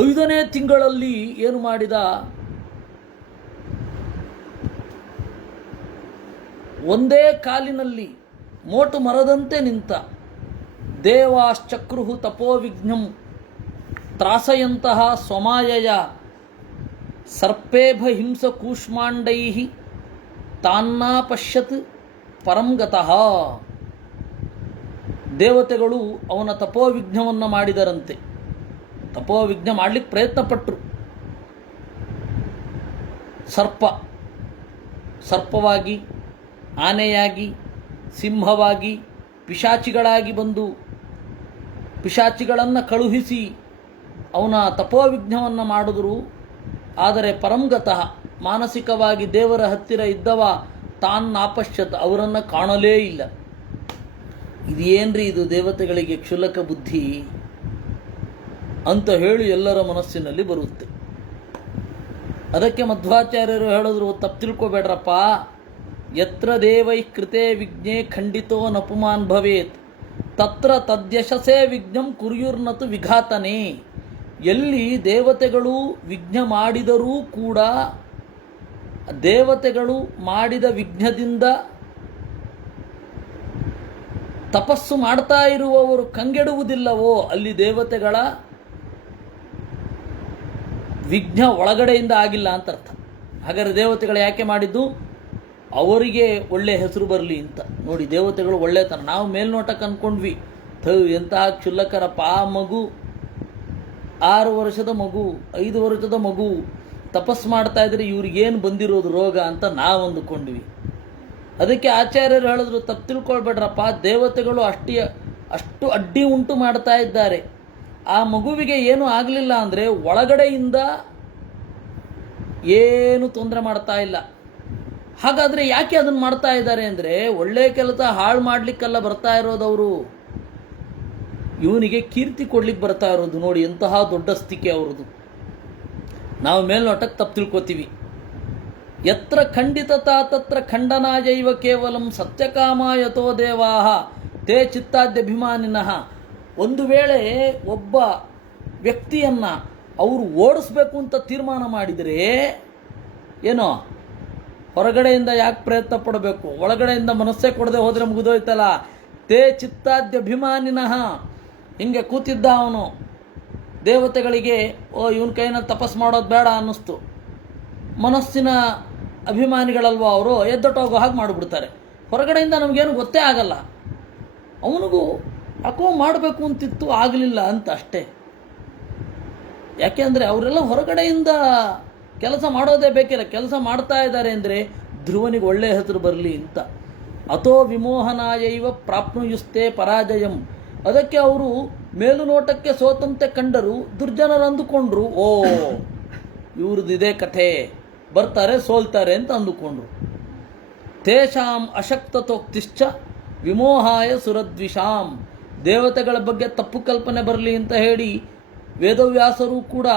5ನೇ ತಿಂಗಳಲ್ಲಿ ಏನು ಮಾಡಿದ? ಒಂದೇ ಕಾಲಿನಲ್ಲಿ ಮೋಟು ಮರದಂತೆ ನಿಂತ. ದೇವಾಶ್ಚಕ್ರುಹು ತಪೋವಿಘ್ನಂ ತ್ರಾಸಯಂತಹ ಸ್ವಮಾಯಯ ಸರ್ಪೇಭ ಹಿಂಸ ಕೂಷ್ಮಾಂಡೈಃ ತಾನ್ನಾಪಶ್ಯತ್ ಪರಂಗತಃ. ದೇವತೆಗಳು ಅವನ ತಪೋವಿಘ್ನವನ್ನು ಮಾಡಿದರಂತೆ. ತಪೋವಿಘ್ನ ಮಾಡ್ಲಿಕ್ಕೆ ಪ್ರಯತ್ನ ಪಟ್ಟರು. ಸರ್ಪವಾಗಿ, ಆನೆಯಾಗಿ, ಸಿಂಹವಾಗಿ, ಪಿಶಾಚಿಗಳಾಗಿ ಬಂದು ಪಿಶಾಚಿಗಳನ್ನು ಕಳುಹಿಸಿ ಅವನ ತಪೋವಿಘ್ನವನ್ನು ಮಾಡಿದ್ರು. ಆದರೆ ಪರಂಗತಃ ಮಾನಸಿಕವಾಗಿ ದೇವರ ಹತ್ತಿರ ಇದ್ದವ ತಾನ್ನಾಪಶ್ಯತ್, ಅವರನ್ನು ಕಾಣಲೇ ಇಲ್ಲ. ಇದೇನ್ರಿ ಇದು ದೇವತೆಗಳಿಗೆ ಕ್ಷುಲ್ಲಕ ಬುದ್ಧಿ ಅಂತ ಹೇಳಿ ಎಲ್ಲರ ಮನಸ್ಸಿನಲ್ಲಿ ಬರುತ್ತೆ. ಅದಕ್ಕೆ ಮಧ್ವಾಚಾರ್ಯರು ಹೇಳಿದ್ರು, ತಪ್ಪು ತಿಳ್ಕೊಬೇಡ್ರಪ್ಪ, ಯತ್ರ ದೇವೈ ಕೃತೆ ವಿಘ್ನೆ ಖಂಡಿತೋ ನಪುಮಾನ್ ಭವೇತ್ ತತ್ರ ತದ್ಯಶಸೇ ವಿಘ್ನಂ ಕುರ್ಯುರ್ನತು ವಿಘಾತನೆ. ಎಲ್ಲಿ ದೇವತೆಗಳು ವಿಘ್ನ ಮಾಡಿದರೂ ಕೂಡ ದೇವತೆಗಳು ಮಾಡಿದ ವಿಘ್ನದಿಂದ ತಪಸ್ಸು ಮಾಡ್ತಾ ಇರುವವರು ಕಂಗೆಡುವುದಿಲ್ಲವೋ ಅಲ್ಲಿ ದೇವತೆಗಳ ವಿಘ್ನ ಒಳಗಡೆಯಿಂದ ಆಗಿಲ್ಲ ಅಂತ ಅರ್ಥ. ಹಾಗಾದರೆ ದೇವತೆಗಳು ಯಾಕೆ ಮಾಡಿದ್ದು? ಅವರಿಗೆ ಒಳ್ಳೆ ಹೆಸರು ಬರಲಿ ಅಂತ. ನೋಡಿ, ದೇವತೆಗಳು ಒಳ್ಳೆತನ. ನಾವು ಮೇಲ್ನೋಟಕ್ಕೆ ಅಂದ್ಕೊಂಡ್ವಿ, ಎಂತಹ ಕ್ಷುಲ್ಲಕರಪ್ಪ, ಆ ಮಗು 6 ವರ್ಷದ ಮಗು, 5 ವರ್ಷದ ಮಗು ತಪಸ್ಸು ಮಾಡ್ತಾ ಇದ್ರೆ ಇವ್ರಿಗೇನು ಬಂದಿರೋದು ರೋಗ ಅಂತ ನಾವು ಅಂದುಕೊಂಡ್ವಿ. ಅದಕ್ಕೆ ಆಚಾರ್ಯರು ಹೇಳಿದ್ರು, ತಪ್ಪು ತಿಳ್ಕೊಳ್ಬೇಡ್ರಪ್ಪ, ದೇವತೆಗಳು ಅಷ್ಟು ಅಡ್ಡಿ ಉಂಟು ಮಾಡ್ತಾ ಇದ್ದಾರೆ. ಆ ಮಗುವಿಗೆ ಏನು ಆಗಲಿಲ್ಲ ಅಂದರೆ ಒಳಗಡೆಯಿಂದ ಏನು ತೊಂದರೆ ಮಾಡ್ತಾ ಇಲ್ಲ. ಹಾಗಾದರೆ ಯಾಕೆ ಅದನ್ನು ಮಾಡ್ತಾ ಇದ್ದಾರೆ ಅಂದರೆ, ಒಳ್ಳೆಯ ಕೆಲಸ ಹಾಳು ಮಾಡಲಿಕ್ಕೆಲ್ಲ ಬರ್ತಾ ಇರೋದವರು, ಇವನಿಗೆ ಕೀರ್ತಿ ಕೊಡ್ಲಿಕ್ಕೆ ಬರ್ತಾ ಇರೋದು. ನೋಡಿ ಎಂತಹ ದೊಡ್ಡ ಸ್ಥಿತಿ ಅವ್ರದ್ದು. ನಾವು ಮೇಲ್ನೋಟಕ್ಕೆ ತಪ್ಪು ತಿಳ್ಕೊತೀವಿ. ಯತ್ರ ಖಂಡಿತತಾ ತತ್ರ ಖಂಡನಾಯೈವ ಕೇವಲಂ ಸತ್ಯಕಾಮ ಯಥೋ ದೇವಾಹ ತೇ ಚಿತ್ತಾದ್ಯಭಿಮಾನಿನಃ. ಒಂದು ವೇಳೆ ಒಬ್ಬ ವ್ಯಕ್ತಿಯನ್ನು ಅವರು ಓಡಿಸ್ಬೇಕು ಅಂತ ತೀರ್ಮಾನ ಮಾಡಿದರೆ ಏನೋ ಹೊರಗಡೆಯಿಂದ ಯಾಕೆ ಪ್ರಯತ್ನ ಪಡಬೇಕು, ಒಳಗಡೆಯಿಂದ ಮನಸ್ಸೇ ಕೊಡದೆ ಹೋದರೆ ಮುಗಿದೋಯ್ತಲ್ಲ. ತೇ ಚಿತ್ತಾದ್ಯಭಿಮಾನಿನಃ. ಹಿಂಗೆ ಕೂತಿದ್ದ ಅವನು, ದೇವತೆಗಳಿಗೆ ಇವನ ಕೈನಲ್ಲಿ ತಪಸ್ಸು ಮಾಡೋದು ಬೇಡ ಅನ್ನಿಸ್ತು. ಮನಸ್ಸಿನ ಅಭಿಮಾನಿಗಳಲ್ವ ಅವರು, ಎದ್ದೊಟ್ಟೋಗೋ ಹಾಗೆ ಮಾಡಿಬಿಡ್ತಾರೆ. ಹೊರಗಡೆಯಿಂದ ನಮಗೇನು ಗೊತ್ತೇ ಆಗಲ್ಲ. ಅವನಿಗೂ ಯಾಕೋ ಮಾಡಬೇಕು ಅಂತಿತ್ತು, ಆಗಲಿಲ್ಲ ಅಂತ ಅಷ್ಟೇ. ಯಾಕೆ ಅಂದರೆ ಅವರೆಲ್ಲ ಹೊರಗಡೆಯಿಂದ ಕೆಲಸ ಮಾಡೋದೇ ಬೇಕಿಲ್ಲ, ಕೆಲಸ ಮಾಡ್ತಾ ಇದ್ದಾರೆ ಅಂದರೆ ಧ್ರುವನಿಗೆ ಒಳ್ಳೆಯ ಹೆಸರು ಬರಲಿ ಅಂತ. ಅಥೋ ವಿಮೋಹನಾಯೈವ ಪ್ರಾಪ್ನುಯುಸ್ತೆ ಪರಾಜಯಂ. ಅದಕ್ಕೆ ಅವರು ಮೇಲುನೋಟಕ್ಕೆ ಸೋತಂತೆ ಕಂಡರು, ದುರ್ಜನರು ಅಂದುಕೊಂಡ್ರು, ಓ ಇವ್ರದ್ದು ಇದೇ ಕಥೆ, ಬರ್ತಾರೆ ಸೋಲ್ತಾರೆ ಅಂತ ಅಂದುಕೊಂಡ್ರು. ತೇಷಾಂ ಅಶಕ್ತತೋಕ್ತಿಶ್ಚ ವಿಮೋಹಾಯ ಸುರದ್ವಿಷಾಂ. ದೇವತೆಗಳ ಬಗ್ಗೆ ತಪ್ಪು ಕಲ್ಪನೆ ಬರಲಿ ಅಂತ ಹೇಳಿ ವೇದವ್ಯಾಸರು ಕೂಡ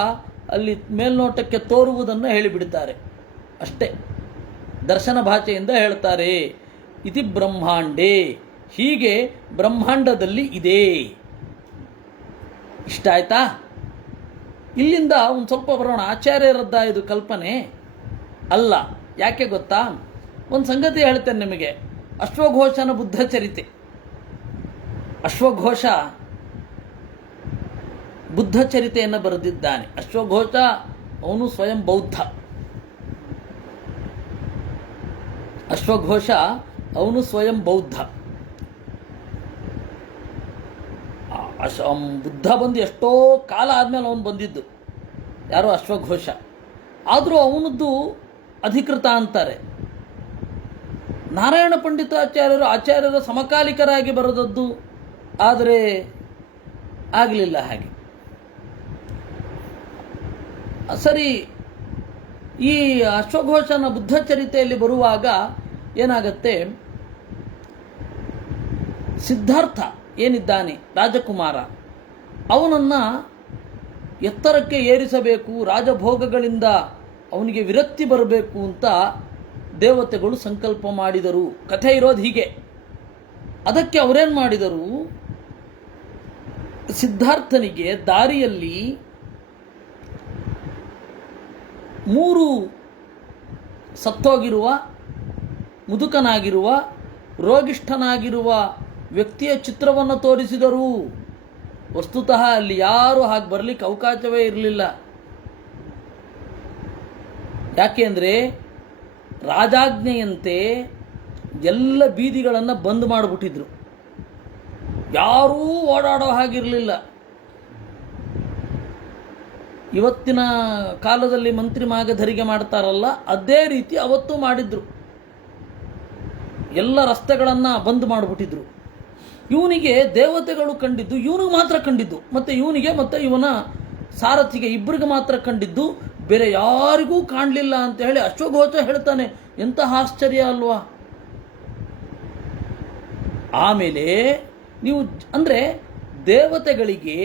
ಅಲ್ಲಿ ಮೇಲ್ನೋಟಕ್ಕೆ ತೋರುವುದನ್ನು ಹೇಳಿಬಿಡ್ತಾರೆ. ಅಷ್ಟೇ, ದರ್ಶನ ಭಾಷೆಯಿಂದ ಹೇಳ್ತಾರೆ. ಇತಿ ಬ್ರಹ್ಮಾಂಡೇ, ಹೀಗೆ ಬ್ರಹ್ಮಾಂಡದಲ್ಲಿ ಇದೆ. ಇಷ್ಟ ಆಯ್ತಾ? ಇಲ್ಲಿಂದ ಒಂದು ಸ್ವಲ್ಪ ಬರೋಣ. ಆಚಾರ್ಯರದ್ದ ಇದು ಕಲ್ಪನೆ ಅಲ್ಲ. ಯಾಕೆ ಗೊತ್ತಾ? ಒಂದು ಸಂಗತಿ ಹೇಳ್ತೇನೆ ನಿಮಗೆ. ಅಶ್ವಘೋಷನ ಬುದ್ಧ ಚರಿತೆ. ಅಶ್ವಘೋಷ ಬುದ್ಧ ಚರಿತೆಯನ್ನು ಬರೆದಿದ್ದಾನೆ. ಅಶ್ವಘೋಷ ಅವನು ಸ್ವಯಂ ಬೌದ್ಧ. ಅಶ್ವಘೋಷ ಅವನು ಸ್ವಯಂ ಬೌದ್ಧ. ಬುದ್ಧ ಬಂದು ಎಷ್ಟೋ ಕಾಲ ಆದಮೇಲೆ ಅವನು ಬಂದಿದ್ದು, ಯಾರೋ ಅಶ್ವಘೋಷ. ಆದರೂ ಅವನದ್ದು ಅಧಿಕೃತ ಅಂತಾರೆ. ನಾರಾಯಣ ಪಂಡಿತಾಚಾರ್ಯರು ಆಚಾರ್ಯರ ಸಮಕಾಲಿಕರಾಗಿ ಬರೆದದ್ದು, ಆದರೆ ಆಗಲಿಲ್ಲ ಹಾಗೆ. ಸರಿ, ಈ ಅಶ್ವಘೋಷನ ಬುದ್ಧ ಚರಿತೆಯಲ್ಲಿ ಬರುವಾಗ ಏನಾಗತ್ತೆ, ಸಿದ್ಧಾರ್ಥ ಏನಿದ್ದಾನೆ ರಾಜಕುಮಾರ, ಅವನನ್ನು ಎತ್ತರಕ್ಕೆ ಏರಿಸಬೇಕು, ರಾಜಭೋಗಗಳಿಂದ ಅವನಿಗೆ ವಿರಕ್ತಿ ಬರಬೇಕು ಅಂತ ದೇವತೆಗಳು ಸಂಕಲ್ಪ ಮಾಡಿದರು. ಕಥೆ ಇರೋದು ಹೀಗೆ. ಅದಕ್ಕೆ ಅವರೇನು ಮಾಡಿದರು, ಸಿದ್ಧಾರ್ಥನಿಗೆ ದಾರಿಯಲ್ಲಿ 3 ಸತ್ತೋಗಿರುವ, ಮುದುಕನಾಗಿರುವ, ರೋಗಿಷ್ಠನಾಗಿರುವ ವ್ಯಕ್ತಿಯ ಚಿತ್ರವನ್ನು ತೋರಿಸಿದರು. ವಸ್ತುತಃ ಅಲ್ಲಿ ಯಾರೂ ಹಾಗೆ ಬರಲಿಕ್ಕೆ ಅವಕಾಶವೇ ಇರಲಿಲ್ಲ. ಯಾಕೆ ಅಂದರೆ ರಾಜಾಜ್ಞೆಯಂತೆ ಎಲ್ಲ ಬೀದಿಗಳನ್ನು ಬಂದ್ ಮಾಡಿಬಿಟ್ಟಿದ್ರು. ಯಾರೂ ಓಡಾಡೋ ಹಾಗಿರಲಿಲ್ಲ. ಇವತ್ತಿನ ಕಾಲದಲ್ಲಿ ಮಂತ್ರಿ ಮಾಗಧರಿಗೆ ಮಾಡ್ತಾರಲ್ಲ ಅದೇ ರೀತಿ ಅವತ್ತು ಮಾಡಿದ್ರು. ಎಲ್ಲ ರಸ್ತೆಗಳನ್ನು ಬಂದ್ ಮಾಡಿಬಿಟ್ಟಿದ್ರು. ಇವನಿಗೆ ದೇವತೆಗಳು ಕಂಡಿದ್ದು ಇವನಿಗೆ ಮಾತ್ರ ಕಂಡಿದ್ದು, ಮತ್ತು ಇವನಿಗೆ ಮತ್ತು ಇವನ ಸಾರಥಿಗೆ ಇಬ್ಬರಿಗೆ ಮಾತ್ರ ಕಂಡಿದ್ದು, ಬೇರೆ ಯಾರಿಗೂ ಕಾಣಲಿಲ್ಲ ಅಂತ ಹೇಳಿ ಅಶ್ವಘೋಷ ಹೇಳ್ತಾನೆ. ಎಂತಹ ಆಶ್ಚರ್ಯ ಅಲ್ವಾ. ಆಮೇಲೆ ನೀವು ಅಂದರೆ ದೇವತೆಗಳಿಗೆ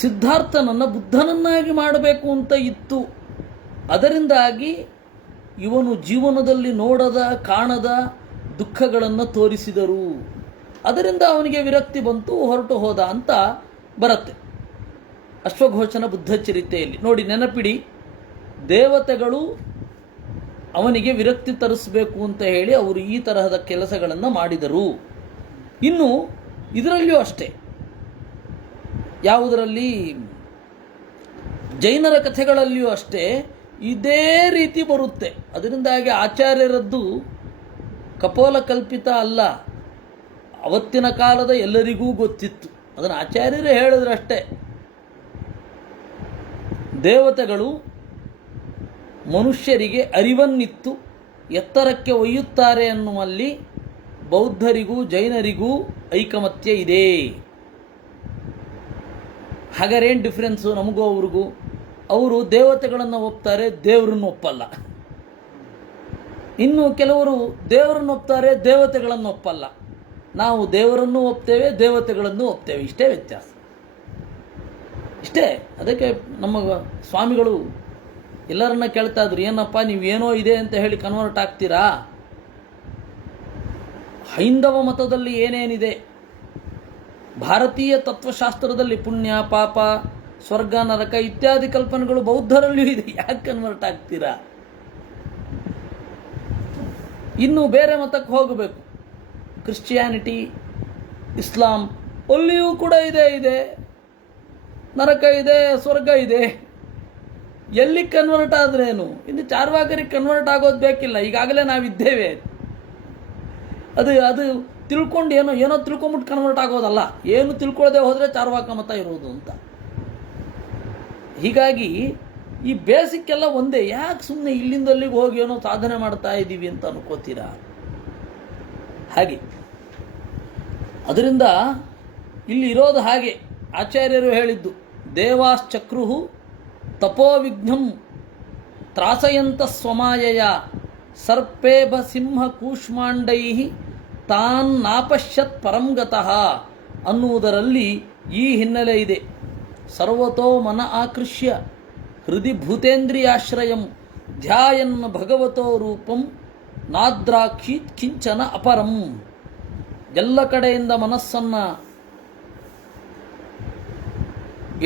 ಸಿದ್ಧಾರ್ಥನನ್ನು ಬುದ್ಧನನ್ನಾಗಿ ಮಾಡಬೇಕು ಅಂತ ಇತ್ತು. ಅದರಿಂದಾಗಿ ಇವನು ಜೀವನದಲ್ಲಿ ನೋಡದ ಕಾಣದ ದುಃಖಗಳನ್ನು ತೋರಿಸಿದರು. ಅದರಿಂದ ಅವನಿಗೆ ವಿರಕ್ತಿ ಬಂತು, ಹೊರಟು ಹೋದ ಅಂತ ಬರುತ್ತೆ ಅಶ್ವಘೋಷನ ಬುದ್ಧ ಚರಿತೆಯಲ್ಲಿ. ನೋಡಿ, ನೆನಪಿಡಿ, ದೇವತೆಗಳು ಅವನಿಗೆ ವಿರಕ್ತಿ ತರಿಸಬೇಕು ಅಂತ ಹೇಳಿ ಅವರು ಈ ತರಹದ ಕೆಲಸಗಳನ್ನು ಮಾಡಿದರು. ಇನ್ನು ಇದರಲ್ಲಿಯೂ ಅಷ್ಟೇ, ಯಾವುದರಲ್ಲಿ ಜೈನರ ಕಥೆಗಳಲ್ಲಿಯೂ ಅಷ್ಟೇ ಇದೇ ರೀತಿ ಬರುತ್ತೆ. ಅದರಿಂದಾಗಿ ಆಚಾರ್ಯರದ್ದು ಕಪೋಲ ಕಲ್ಪಿತ ಅಲ್ಲ, ಅವತ್ತಿನ ಕಾಲದ ಎಲ್ಲರಿಗೂ ಗೊತ್ತಿತ್ತು. ಅದನ್ನು ಆಚಾರ್ಯರೇ ಹೇಳಿದ್ರಷ್ಟೇ. ದೇವತೆಗಳು ಮನುಷ್ಯರಿಗೆ ಅರಿವನ್ನಿತ್ತು ಎತ್ತರಕ್ಕೆ ಒಯ್ಯುತ್ತಾರೆ ಅನ್ನುವಲ್ಲಿ ಬೌದ್ಧರಿಗೂ ಜೈನರಿಗೂ ಐಕಮತ್ಯ ಇದೆ. ಹಾಗಾರೇನು ಡಿಫ್ರೆನ್ಸು ನಮಗೂ ಅವ್ರಿಗೂ? ಅವರು ದೇವತೆಗಳನ್ನು ಒಪ್ತಾರೆ, ದೇವರನ್ನು ಒಪ್ಪಲ್ಲ. ಇನ್ನು ಕೆಲವರು ದೇವರನ್ನು ಒಪ್ತಾರೆ, ದೇವತೆಗಳನ್ನು ಒಪ್ಪಲ್ಲ. ನಾವು ದೇವರನ್ನು ಒಪ್ತೇವೆ, ದೇವತೆಗಳನ್ನು ಒಪ್ತೇವೆ. ಇಷ್ಟೇ ವ್ಯತ್ಯಾಸ, ಇಷ್ಟೇ. ಅದಕ್ಕೆ ನಮ್ಮ ಸ್ವಾಮಿಗಳು ಎಲ್ಲರನ್ನ ಕೇಳ್ತಾ ಇದ್ರು, ಏನಪ್ಪ ನೀವೇನೋ ಇದೆ ಅಂತ ಹೇಳಿ ಕನ್ವರ್ಟ್ ಆಗ್ತೀರಾ? ಹೈಂದವ ಮತದಲ್ಲಿ ಏನೇನಿದೆ, ಭಾರತೀಯ ತತ್ವಶಾಸ್ತ್ರದಲ್ಲಿ ಪುಣ್ಯ ಪಾಪ ಸ್ವರ್ಗ ನರಕ ಇತ್ಯಾದಿ ಕಲ್ಪನೆಗಳು ಬೌದ್ಧರಲ್ಲಿಯೂ ಇದೆ, ಯಾಕೆ ಕನ್ವರ್ಟ್ ಆಗ್ತೀರಾ? ಇನ್ನು ಬೇರೆ ಮತಕ್ಕೆ ಹೋಗಬೇಕು, ಕ್ರಿಶ್ಚಿಯಾನಿಟಿ, ಇಸ್ಲಾಂ, ಅಲ್ಲಿಯೂ ಕೂಡ ಇದೆ ನರಕ ಇದೆ, ಸ್ವರ್ಗ ಇದೆ. ಎಲ್ಲಿ ಕನ್ವರ್ಟ್ ಆದ್ರೇನು? ಇನ್ನು ಚಾರ್ವಾಕರಿಗೆ ಕನ್ವರ್ಟ್ ಆಗೋದು ಬೇಕಿಲ್ಲ, ಈಗಾಗಲೇ ನಾವಿದ್ದೇವೆ. ಅದು ತಿಳ್ಕೊಂಡು ಏನೋ ತಿಳ್ಕೊಂಬಿಟ್ಟು ಕನ್ವರ್ಟ್ ಆಗೋದಲ್ಲ, ಏನು ತಿಳ್ಕೊಳ್ಳದೆ ಹೋದರೆ ಚಾರ್ವಾಕ ಮತ ಇರೋದು ಅಂತ. ಹೀಗಾಗಿ ಈ ಬೇಸಿಕ್ ಎಲ್ಲ ಒಂದೇ. ಯಾಕೆ ಸುಮ್ಮನೆ ಇಲ್ಲಿಂದ ಅಲ್ಲಿಗೆ ಹೋಗಿ ಏನೋ ಸಾಧನೆ ಮಾಡ್ತಾ ಇದ್ದೀವಿ ಅಂತ ಅನ್ಕೋತೀರಾ? ಹಾಗೆ ಅದರಿಂದ ಇಲ್ಲಿ ಇರೋದು ಹಾಗೆ. ಆಚಾರ್ಯರು ಹೇಳಿದ್ದು, ದೇವಾಶ್ಚಕ್ರುಹು ತಪೋವಿಘ್ನಂ ತ್ರಾಸಯಂತ ಸ್ವಮಾಯಯ ಸರ್ಪೇಭ ಸಿಂಹ ಕೂಷ್ಮಾಂಡೈ ತಾನ್ ನಾಪಶ್ಯತ್ ಪರಂಗತಃ ಅನ್ನುವುದರಲ್ಲಿ ಈ ಹಿನ್ನೆಲೆ ಇದೆ. ಸರ್ವತೋ ಮನ ಆಕೃಷ್ಯ ಹೃದಯ ಭೂತೇಂದ್ರಿಯಾಶ್ರಯಂ ಧ್ಯಾಯನ್ ಭಗವತೋ ರೂಪಂ ನಾದ್ರಾಕ್ಷೀತ್ ಕಿಂಚನ ಅಪರಂ. ಎಲ್ಲ ಕಡೆಯಿಂದ ಮನಸ್ಸನ್ನು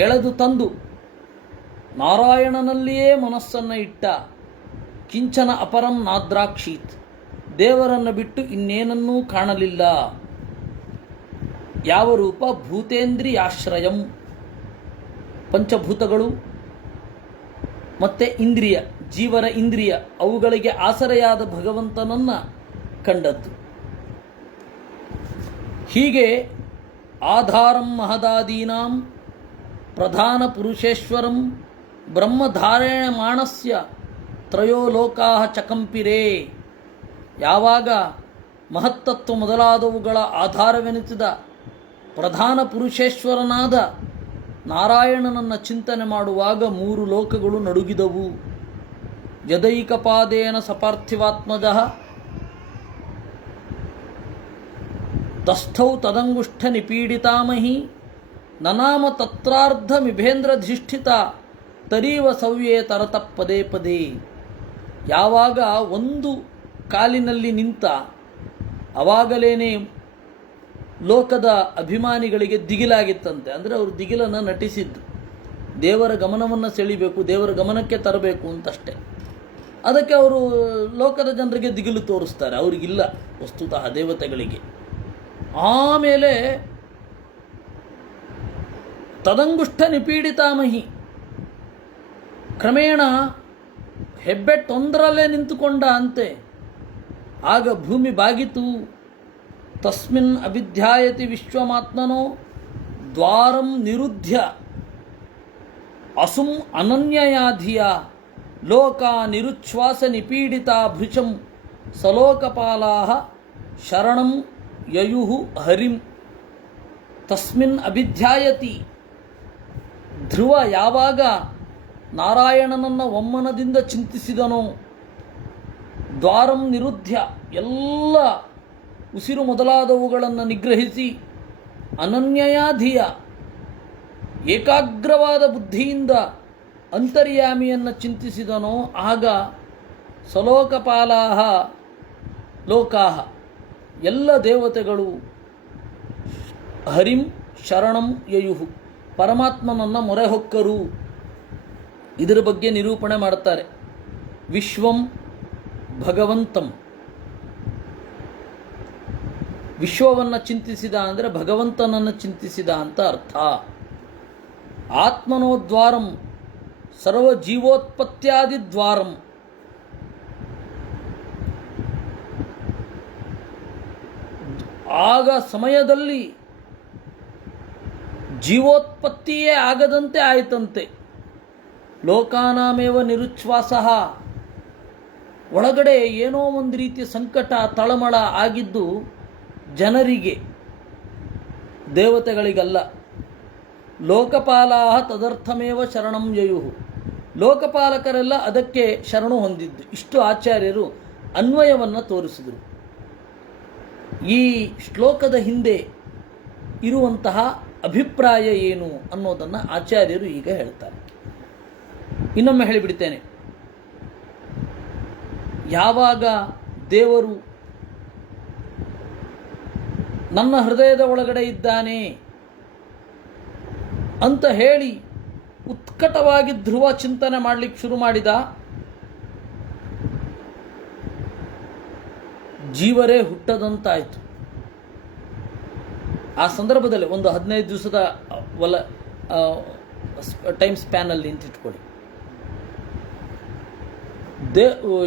ಎಳೆದು ತಂದು ನಾರಾಯಣನಲ್ಲಿಯೇ ಮನಸ್ಸನ್ನು ಇಟ್ಟ ಕಿಂಚನ ಅಪರಂ ನಾದ್ರಾಕ್ಷೀತ್, ದೇವರನ್ನು ಬಿಟ್ಟು ಇನ್ನೇನನ್ನೂ ಕಾಣಲಿಲ್ಲ. ಯಾವ ರೂಪ? ಭೂತೇಂದ್ರಿಯಾಶ್ರಯಂ, ಪಂಚಭೂತಗಳು ಮತ್ತೆ ಇಂದ್ರಿಯ, ಜೀವರ ಇಂದ್ರಿಯ, ಅವುಗಳಿಗೆ ಆಸರೆಯಾದ ಭಗವಂತನನ್ನ ಕಂಡದ್ದು. ಹೀಗೆ ಆಧಾರಂ ಮಹದಾದೀನಾಂ ಪ್ರಧಾನ ಪುರುಷೇಶ್ವರಂ ಬ್ರಹ್ಮಧಾರೇಣ ಮಾಣಸ್ಯ ತ್ರಯೋ ಲೋಕಾಹ ಚಕಂಪಿರೇ. ಯಾವಾಗ ಮಹತ್ತತ್ವ ಮೊದಲಾದವುಗಳ ಆಧಾರವೆನಿಸಿದ ಪ್ರಧಾನ ಪುರುಷೇಶ್ವರನಾದ ನಾರಾಯಣನನ್ನು ಚಿಂತನೆ ಮಾಡುವಾಗ ಮೂರು ಲೋಕಗಳು ನಡುಗಿದವು. ಯದೈಕಪಾದೇನ ಸಪಾರ್ಥಿವಾತ್ಮಜಃ ತಸ್ಥೌ ತದಂಗುಷ್ಠ ನಿಪೀಡಿತಾಮಹಿ ನನಾಮ ತತ್ರಾರ್ಧಮಿಭೇಂದ್ರಧಿಷ್ಠಿತ ತರೀವ ಸವ್ಯೇ ತರತ ಪದೇ ಪದೇ. ಯಾವಾಗ ಒಂದು ಕಾಲಿನಲ್ಲಿ ನಿಂತ ಅವಾಗಲೇನೆ ಲೋಕದ ಅಭಿಮಾನಿಗಳಿಗೆ ದಿಗಿಲಾಗಿತ್ತಂತೆ. ಅಂದರೆ ಅವರು ದಿಗಿಲನ್ನು ನಟಿಸಿದ್ದು, ದೇವರ ಗಮನವನ್ನು ಸೆಳಿಬೇಕು, ದೇವರ ಗಮನಕ್ಕೆ ತರಬೇಕು ಅಂತಷ್ಟೇ. ಅದಕ್ಕೆ ಅವರು ಲೋಕದ ಜನರಿಗೆ ದಿಗಿಲು ತೋರಿಸ್ತಾರೆ, ಅವರಿಗಿಲ್ಲ ವಸ್ತುತಃ ದೇವತೆಗಳಿಗೆ. ಆಮೇಲೆ ತದಂಗುಷ್ಠ ನಿಪೀಡಿತಾಮಹಿ, ಕ್ರಮೇಣ ಹೆಬ್ಬೆಟ್ಟೊಂದರಲ್ಲೇ ನಿಂತುಕೊಂಡ ಅಂತೆ. ಆಗ ಭೂಮಿ ಬಾಗಿತು. ತಸ್ಮಿನ್ ಅಭಿಧ್ಯಾಯತಿ ವಿಶ್ವಮಾತ್ಮನೋ ದ್ವಾರಂ ನಿರುದ್ಧ್ಯ ಅಸುಂ ಅನನ್ಯಯಾಧಿಯ ಲೋಕ ನಿರುಚ್ಛ್ವಾಸ ನಿಪೀಡಿತ ಭೃಶಂ ಸಲೋಕಪಾಲಾಹ ಶರಣಂ ಯಯುಹು ಹರಿಂ ತಸ್ಮಿನ್ ಅಭಿಧ್ಯಾಯತಿ. ಧ್ರುವ ಯಾವಾಗ ನಾರಾಯಣನನ್ನು ಒಮ್ಮನದಿಂದ ಚಿಂತಿಸಿದನೋ, ದ್ವಾರಂ ನಿರುದ್ಧ್ಯ ಎಲ್ಲ ಉಸಿರು ಮೊದಲಾದವುಗಳನ್ನು ನಿಗ್ರಹಿಸಿ, ಅನನ್ಯಯಾಧಿಯ ಏಕಾಗ್ರವಾದ ಬುದ್ಧಿಯಿಂದ ಅಂತರ್ಯಾಮಿಯನ್ನು ಚಿಂತಿಸಿದನೋ, ಆಗ ಸಲೋಕಪಾಲಾಹ ಲೋಕಾಹ ಎಲ್ಲ ದೇವತೆಗಳು ಹರಿಂ ಶರಣಂ ಯಯುಹು ಪರಮಾತ್ಮನನ್ನು ಮೊರೆ ಹೊಕ್ಕರು. ಇದರ ಬಗ್ಗೆ ನಿರೂಪಣೆ ಮಾಡುತ್ತಾರೆ. ವಿಶ್ವಂ ಭಗವಂತಂ, ವಿಶ್ವವನ್ನು ಚಿಂತಿಸಿದ ಅಂದರೆ ಭಗವಂತನನ್ನು ಚಿಂತಿಸಿದ ಅಂತ ಅರ್ಥ. ಆತ್ಮನೋದ್ವಾರಂ ಸರ್ವ ಜೀವೋತ್ಪತ್ತ್ಯಾದಿ ದ್ವಾರಂ, ಆಗ ಸಮಯದಲ್ಲಿ ಜೀವೋತ್ಪತ್ತಿಯೇ ಆಗದಂತೆ ಆಯಿತಂತೆ. ಲೋಕಾನಾಮೇವ ನಿರುಚ್ಛ್ವಾಸ, ಒಳಗಡೆ ಏನೋ ಒಂದು ರೀತಿಯ ಸಂಕಟ ತಳಮಳ ಆಗಿದ್ದು ಜನರಿಗೆ, ದೇವತೆಗಳಿಗಲ್ಲ. ಲೋಕಪಾಲಾಹ ತದರ್ಥಮೇವ ಶರಣಂ ಯಯುಹು, ಲೋಕಪಾಲಕರೆಲ್ಲ ಅದಕ್ಕೆ ಶರಣು ಹೊಂದಿದ್ದು. ಇಷ್ಟು ಆಚಾರ್ಯರು ಅನ್ವಯವನ್ನು ತೋರಿಸಿದರು. ಈ ಶ್ಲೋಕದ ಹಿಂದೆ ಇರುವಂತಹ ಅಭಿಪ್ರಾಯ ಏನು ಅನ್ನೋದನ್ನು ಆಚಾರ್ಯರು ಈಗ ಹೇಳ್ತಾರೆ. ಇನ್ನೊಮ್ಮೆ ಹೇಳಿಬಿಡ್ತೇನೆ. ಯಾವಾಗ ದೇವರು ನನ್ನ ಹೃದಯದ ಒಳಗಡೆ ಇದ್ದಾನೆ ಅಂತ ಹೇಳಿ ಉತ್ಕಟವಾಗಿ ಧ್ರುವ ಚಿಂತನೆ ಮಾಡಲಿಕ್ಕೆ ಶುರು ಮಾಡಿದ, ಜೀವರೇ ಹುಟ್ಟದಂತಾಯಿತು. ಆ ಸಂದರ್ಭದಲ್ಲಿ ಒಂದು 15 ದಿವಸದ ಟೈಮ್ ಸ್ಪ್ಯಾನಲ್ಲಿ ನಿಂತಿಟ್ಕೊಳ್ಳಿ.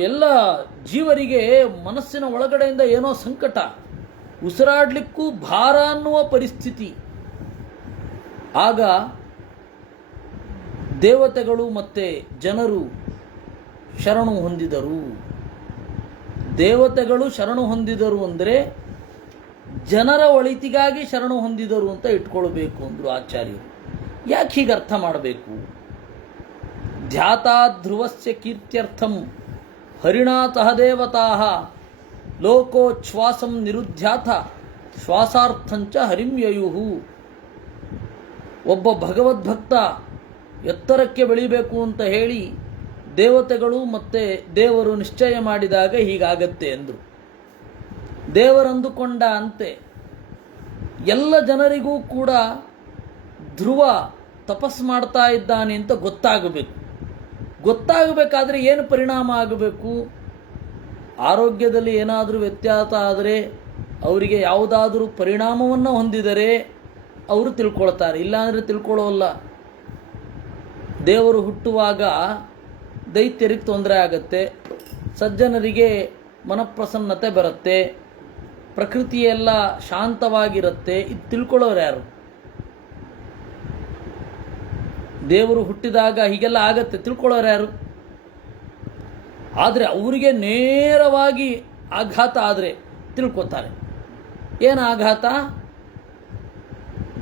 ಎಲ್ಲ ಜೀವರಿಗೆ ಮನಸ್ಸಿನ ಒಳಗಡೆಯಿಂದ ಏನೋ ಸಂಕಟ, ಉಸಿರಾಡಲಿಕ್ಕೂ ಭಾರ ಅನ್ನುವ ಪರಿಸ್ಥಿತಿ. ಆಗ ದೇವತೆಗಳು ಮತ್ತೆ ಜನರು ಶರಣು ಹೊಂದಿದರು. ದೇವತೆಗಳು ಶರಣು ಹೊಂದಿದರು ಅಂದರೆ ಜನರ ಒಳಿತಿಗಾಗಿ ಶರಣು ಹೊಂದಿದರು ಅಂತ ಇಟ್ಕೊಳ್ಬೇಕು ಅಂದರು ಆಚಾರ್ಯರು. ಯಾಕೆ ಹೀಗೆ ಅರ್ಥ ಮಾಡಬೇಕು? ಧ್ಯಾತಾ ಧ್ರುವಸ್ಯ ಕೀರ್ತ್ಯರ್ಥಂ ಹರಿಣಾ ಸಹದೇವತಾಃ ಲೋಕೋಚ್ಛ್ವಾಸಂ ನಿರುಧ್ಯಾಥ ಶ್ವಾಸಾರ್ಥಂಚ ಹರಿಂ ಯಯುಹು. ಒಬ್ಬ ಭಗವದ್ಭಕ್ತ ಎತ್ತರಕ್ಕೆ ಬೆಳಿಬೇಕು ಅಂತ ಹೇಳಿ ದೇವತೆಗಳು ಮತ್ತೆ ದೇವರು ನಿಶ್ಚಯ ಮಾಡಿದಾಗ ಹೀಗಾಗತ್ತೆ ಎಂದರು. ದೇವರಂದುಕೊಂಡ ಅಂತೆ ಎಲ್ಲ ಜನರಿಗೂ ಕೂಡ ಧ್ರುವ ತಪಸ್ ಮಾಡ್ತಾ ಇದ್ದಾನೆ ಅಂತ ಗೊತ್ತಾಗಬೇಕು. ಗೊತ್ತಾಗಬೇಕಾದ್ರೆ ಏನು ಪರಿಣಾಮ ಆಗಬೇಕು? ಆರೋಗ್ಯದಲ್ಲಿ ಏನಾದರೂ ವ್ಯತ್ಯಾಸ ಆದರೆ, ಅವರಿಗೆ ಯಾವುದಾದರೂ ಪರಿಣಾಮವನ್ನು ಹೊಂದಿದರೆ ಅವರು ತಿಳ್ಕೊಳ್ತಾರೆ, ಇಲ್ಲಾಂದರೆ ತಿಳ್ಕೊಳ್ಳೋಲ್ಲ. ದೇವರು ಹುಟ್ಟುವಾಗ ದೈತ್ಯರಿಗೆ ತೊಂದರೆ ಆಗತ್ತೆ, ಸಜ್ಜನರಿಗೆ ಮನಪ್ರಸನ್ನತೆ ಬರುತ್ತೆ, ಪ್ರಕೃತಿಯೆಲ್ಲ ಶಾಂತವಾಗಿರುತ್ತೆ. ಇದು ತಿಳ್ಕೊಳ್ಳೋರು ಯಾರು? ದೇವರು ಹುಟ್ಟಿದಾಗ ಹೀಗೆಲ್ಲ ಆಗತ್ತೆ ತಿಳ್ಕೊಳ್ಳೋರು ಯಾರು? ಆದರೆ ಅವರಿಗೆ ನೇರವಾಗಿ ಆಘಾತ ಆದರೆ ತಿಳ್ಕೊತಾರೆ. ಏನು ಆಘಾತ?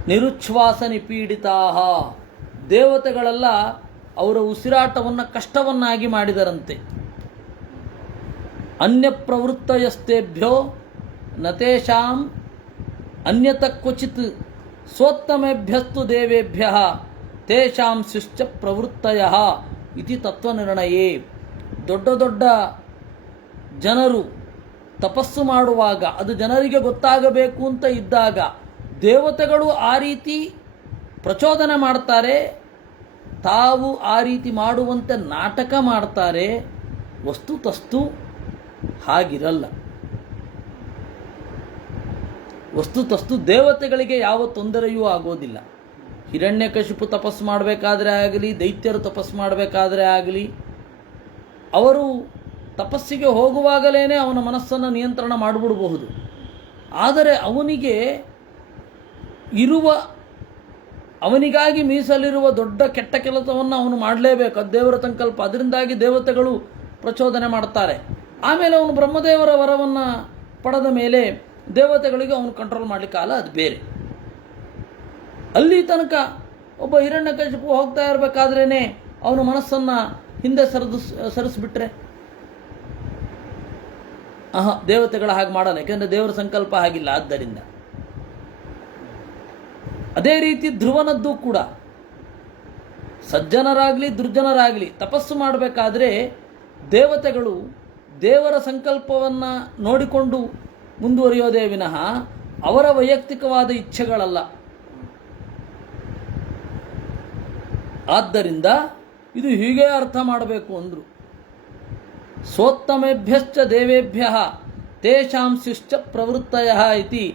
ನಿರುಚ್ಛ್ವಾಸ ನಿಪೀಡಿತಾಹ, ದೇವತೆಗಳೆಲ್ಲ ಅವರ ಉಸಿರಾಟವನ್ನು ಕಷ್ಟವನ್ನಾಗಿ ಮಾಡಿದರಂತೆ. ಅನ್ಯ ಪ್ರವೃತ್ತಯಸ್ತೇಭ್ಯೋ ನತೇಷಾಂ ಅನ್ಯತ ಕ್ವಚಿತ್ ಸ್ವೋತ್ತಮೇಭ್ಯಸ್ತು ದೇವೇಭ್ಯ ತೇಷಾಂ ಶಿಶ್ಚ ಪ್ರವೃತ್ತಯ ಇತಿ ತತ್ವನಿರ್ಣಯೇ. ದೊಡ್ಡ ದೊಡ್ಡ ಜನರು ತಪಸ್ಸು ಮಾಡುವಾಗ ಅದು ಜನರಿಗೆ ಗೊತ್ತಾಗಬೇಕು ಅಂತ ಇದ್ದಾಗ ದೇವತೆಗಳು ಆ ರೀತಿ ಪ್ರಚೋದನೆ ಮಾಡ್ತಾರೆ, ತಾವು ಆ ರೀತಿ ಮಾಡುವಂತೆ ನಾಟಕ ಮಾಡ್ತಾರೆ. ವಸ್ತುತಸ್ತು ಹಾಗಿರಲ್ಲ. ವಸ್ತುತಸ್ತು ದೇವತೆಗಳಿಗೆ ಯಾವ ತೊಂದರೆಯೂ ಆಗೋದಿಲ್ಲ. ಹಿರಣ್ಯಕಶಿಪು ತಪಸ್ಸು ಮಾಡಬೇಕಾದ್ರೆ ಆಗಲಿ, ದೈತ್ಯರು ತಪಸ್ಸು ಮಾಡಬೇಕಾದ್ರೆ ಆಗಲಿ, ಅವರು ತಪಸ್ಸಿಗೆ ಹೋಗುವಾಗಲೇ ಅವನ ಮನಸ್ಸನ್ನು ನಿಯಂತ್ರಣ ಮಾಡಿಬಿಡಬಹುದು. ಆದರೆ ಅವನಿಗೆ ಇರುವ ಅವನಿಗಾಗಿ ಮೀಸಲಿರುವ ದೊಡ್ಡ ಕೆಟ್ಟ ಕೆಲಸವನ್ನು ಅವನು ಮಾಡಲೇಬೇಕು, ಅದು ದೇವರ ಸಂಕಲ್ಪ. ಅದರಿಂದಾಗಿ ದೇವತೆಗಳು ಪ್ರಚೋದನೆ ಮಾಡ್ತಾರೆ. ಆಮೇಲೆ ಅವನು ಬ್ರಹ್ಮದೇವರ ವರವನ್ನು ಪಡೆದ ಮೇಲೆ ದೇವತೆಗಳಿಗೆ ಅವನು ಕಂಟ್ರೋಲ್ ಮಾಡಲಿಕ್ಕಾಗಲ್ಲ, ಅದು ಬೇರೆ. ಅಲ್ಲಿ ತನಕ ಒಬ್ಬ ಹಿರಣ್ಯಕಶಿಪು ಹೋಗ್ತಾ ಇರಬೇಕಾದ್ರೇ ಅವನ ಮನಸ್ಸನ್ನು ಹಿಂದೆ ಸರಿಸ್ಬಿಟ್ರೆ ದೇವತೆಗಳ ಹಾಗೆ ಮಾಡಲ್ಲ, ಯಾಕೆಂದರೆ ದೇವರ ಸಂಕಲ್ಪ ಹಾಗಿಲ್ಲ. ಆದ್ದರಿಂದ ಅದೇ ರೀತಿ ಧ್ರುವನದ್ದು ಕೂಡ ಸಜ್ಜನರಾಗಲಿ ದುರ್ಜನರಾಗಲಿ ತಪಸ್ಸು ಮಾಡಬೇಕಾದ್ರೆ ದೇವತೆಗಳು ದೇವರ ಸಂಕಲ್ಪವನ್ನು ನೋಡಿಕೊಂಡು ಮುಂದುವರಿಯೋದೇ ವಿನಃ ಅವರ ವೈಯಕ್ತಿಕವಾದ ಇಚ್ಛೆಗಳಲ್ಲ. ಆದ್ದರಿಂದ ಇದು ಹೀಗೆ ಅರ್ಥ ಮಾಡಬೇಕು ಅಂದರು. ಸೋತ್ತಮೇಭ್ಯಶ್ಚ ದೇವೇಭ್ಯ ತೇಷಾಂ ಶಿಶ್ಚ ಪ್ರವೃತ್ತಯ ಇತಿ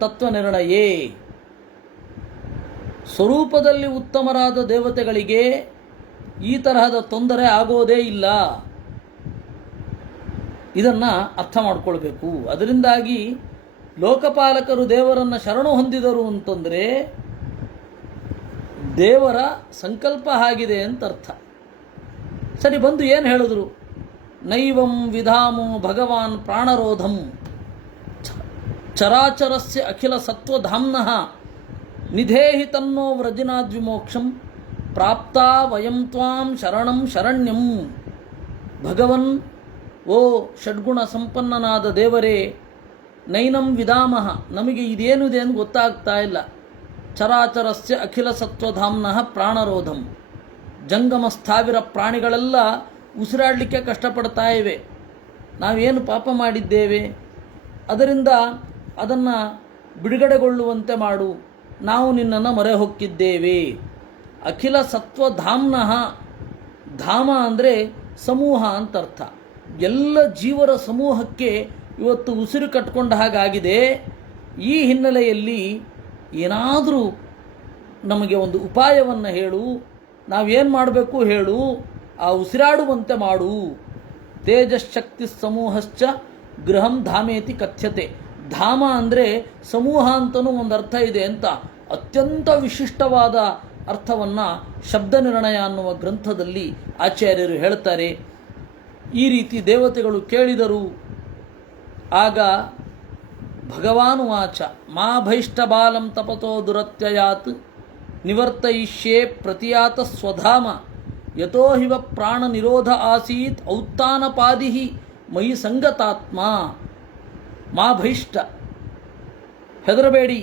ತತ್ವನಿರ್ಣಯೇ. ಸ್ವರೂಪದಲ್ಲಿ ಉತ್ತಮರಾದ ದೇವತೆಗಳಿಗೆ ಈ ತರಹದ ತೊಂದರೆ ಆಗೋದೇ ಇಲ್ಲ. ಇದನ್ನು ಅರ್ಥ ಮಾಡಿಕೊಳ್ಬೇಕು. ಅದರಿಂದಾಗಿ ಲೋಕಪಾಲಕರು ದೇವರನ್ನು ಶರಣು ಹೊಂದಿದರು ಅಂತಂದರೆ ದೇವರ ಸಂಕಲ್ಪ ಆಗಿದೆ ಅಂತ ಅರ್ಥ. ಸರಿ, ಬಂದು ಏನು ಹೇಳಿದ್ರು? ನೈವಂ ವಿಧಾಮೋ ಭಗವಾನ್ ಪ್ರಾಣರೋಧಂ ಚರಾಚರಸ್ಯ ಅಖಿಲ ಸತ್ವಧಾಮ್ನಃ ನಿಧೇಹಿ ತನ್ನೋ ವ್ರಜಿನಾದ್ವಿಮೋಕ್ಷಂ ಪ್ರಾಪ್ತಾ ವಯಂ ತ್ವಾಂ ಶರಣಂ ಶರಣ್ಯಂ. ಭಗವನ್, ಓ ಷಡ್ಗುಣ ಸಂಪನ್ನನಾದ ದೇವರೇ, ನೈನಂ ವಿಧಾಮಃ, ನಮಗೆ ಇದೇನಿದೆ ಎಂದು ಗೊತ್ತಾಗ್ತಾ ಇಲ್ಲ. ಚರಾಚರಸ್ಯ ಅಖಿಲ ಸತ್ವಧಾಮ್ನಃ ಪ್ರಾಣರೋಧಂ, ಜಂಗಮ ಸ್ಥಾವಿರ ಪ್ರಾಣಿಗಳೆಲ್ಲ ಉಸಿರಾಡಲಿಕ್ಕೆ ಕಷ್ಟಪಡ್ತಾ ಇವೆ. ನಾವೇನು ಪಾಪ ಮಾಡಿದ್ದೇವೆ? ಅದರಿಂದ ಅದನ್ನು ಬಿಡುಗಡೆಗೊಳ್ಳುವಂತೆ ಮಾಡು, ನಾವು ನಿನ್ನನ್ನು ಮೊರೆ ಹೊಕ್ಕಿದ್ದೇವೆ. ಅಖಿಲ ಸತ್ವಧಾಮ್ನಃ, ಧಾಮ ಅಂದರೆ ಸಮೂಹ ಅಂತ ಅರ್ಥ. ಎಲ್ಲ ಜೀವರ ಸಮೂಹಕ್ಕೆ ಇವತ್ತು ಉಸಿರು ಕಟ್ಕೊಂಡ ಹಾಗಾಗಿದೆ. ಈ ಹಿನ್ನೆಲೆಯಲ್ಲಿ ಏನಾದರೂ ನಮಗೆ ಒಂದು ಉಪಾಯವನ್ನು ಹೇಳು, ನಾವೇನು ಮಾಡಬೇಕು ಹೇಳು, ಆ ಉಸಿರಾಡುವಂತೆ ಮಾಡು. ತೇಜಶಕ್ತಿ ಸಮೂಹಶ್ಚ ಗೃಹಂ ಧಾಮೇತಿ ಕಥ್ಯತೆ. ಧಾಮ ಅಂದರೆ ಸಮೂಹ ಅಂತಲೂ ಒಂದು ಅರ್ಥ ಇದೆ ಅಂತ ಅತ್ಯಂತ ವಿಶಿಷ್ಟವಾದ ಅರ್ಥವನ್ನು ಶಬ್ದ ನಿರ್ಣಯ ಅನ್ನುವ ಗ್ರಂಥದಲ್ಲಿ ಆಚಾರ್ಯರು ಹೇಳ್ತಾರೆ. ಈ ರೀತಿ ದೇವತೆಗಳು ಕೇಳಿದರು. ಆಗ ಭಗವಾನುವಾಚ ಮಾ ಭೈಷ್ಟಬಾಲಂ ತಪತೋ ದುರತ್ಯಯಾತ್ ನಿವರ್ತಯಿಷ್ಯೇ ಪ್ರತಿಯಾತ ಸ್ವಧಾಮ ಯತೋ ಹಿವ ಪ್ರಾಣ ನಿರೋಧ ಆಸೀತ್ ಔತ್ತಾನಪಾದಿ ಮಯಿ ಸಂಗತಾತ್ಮ. ಮಾ ಭೈಷ್ಟ, ಹೆದರಬೇಡಿ.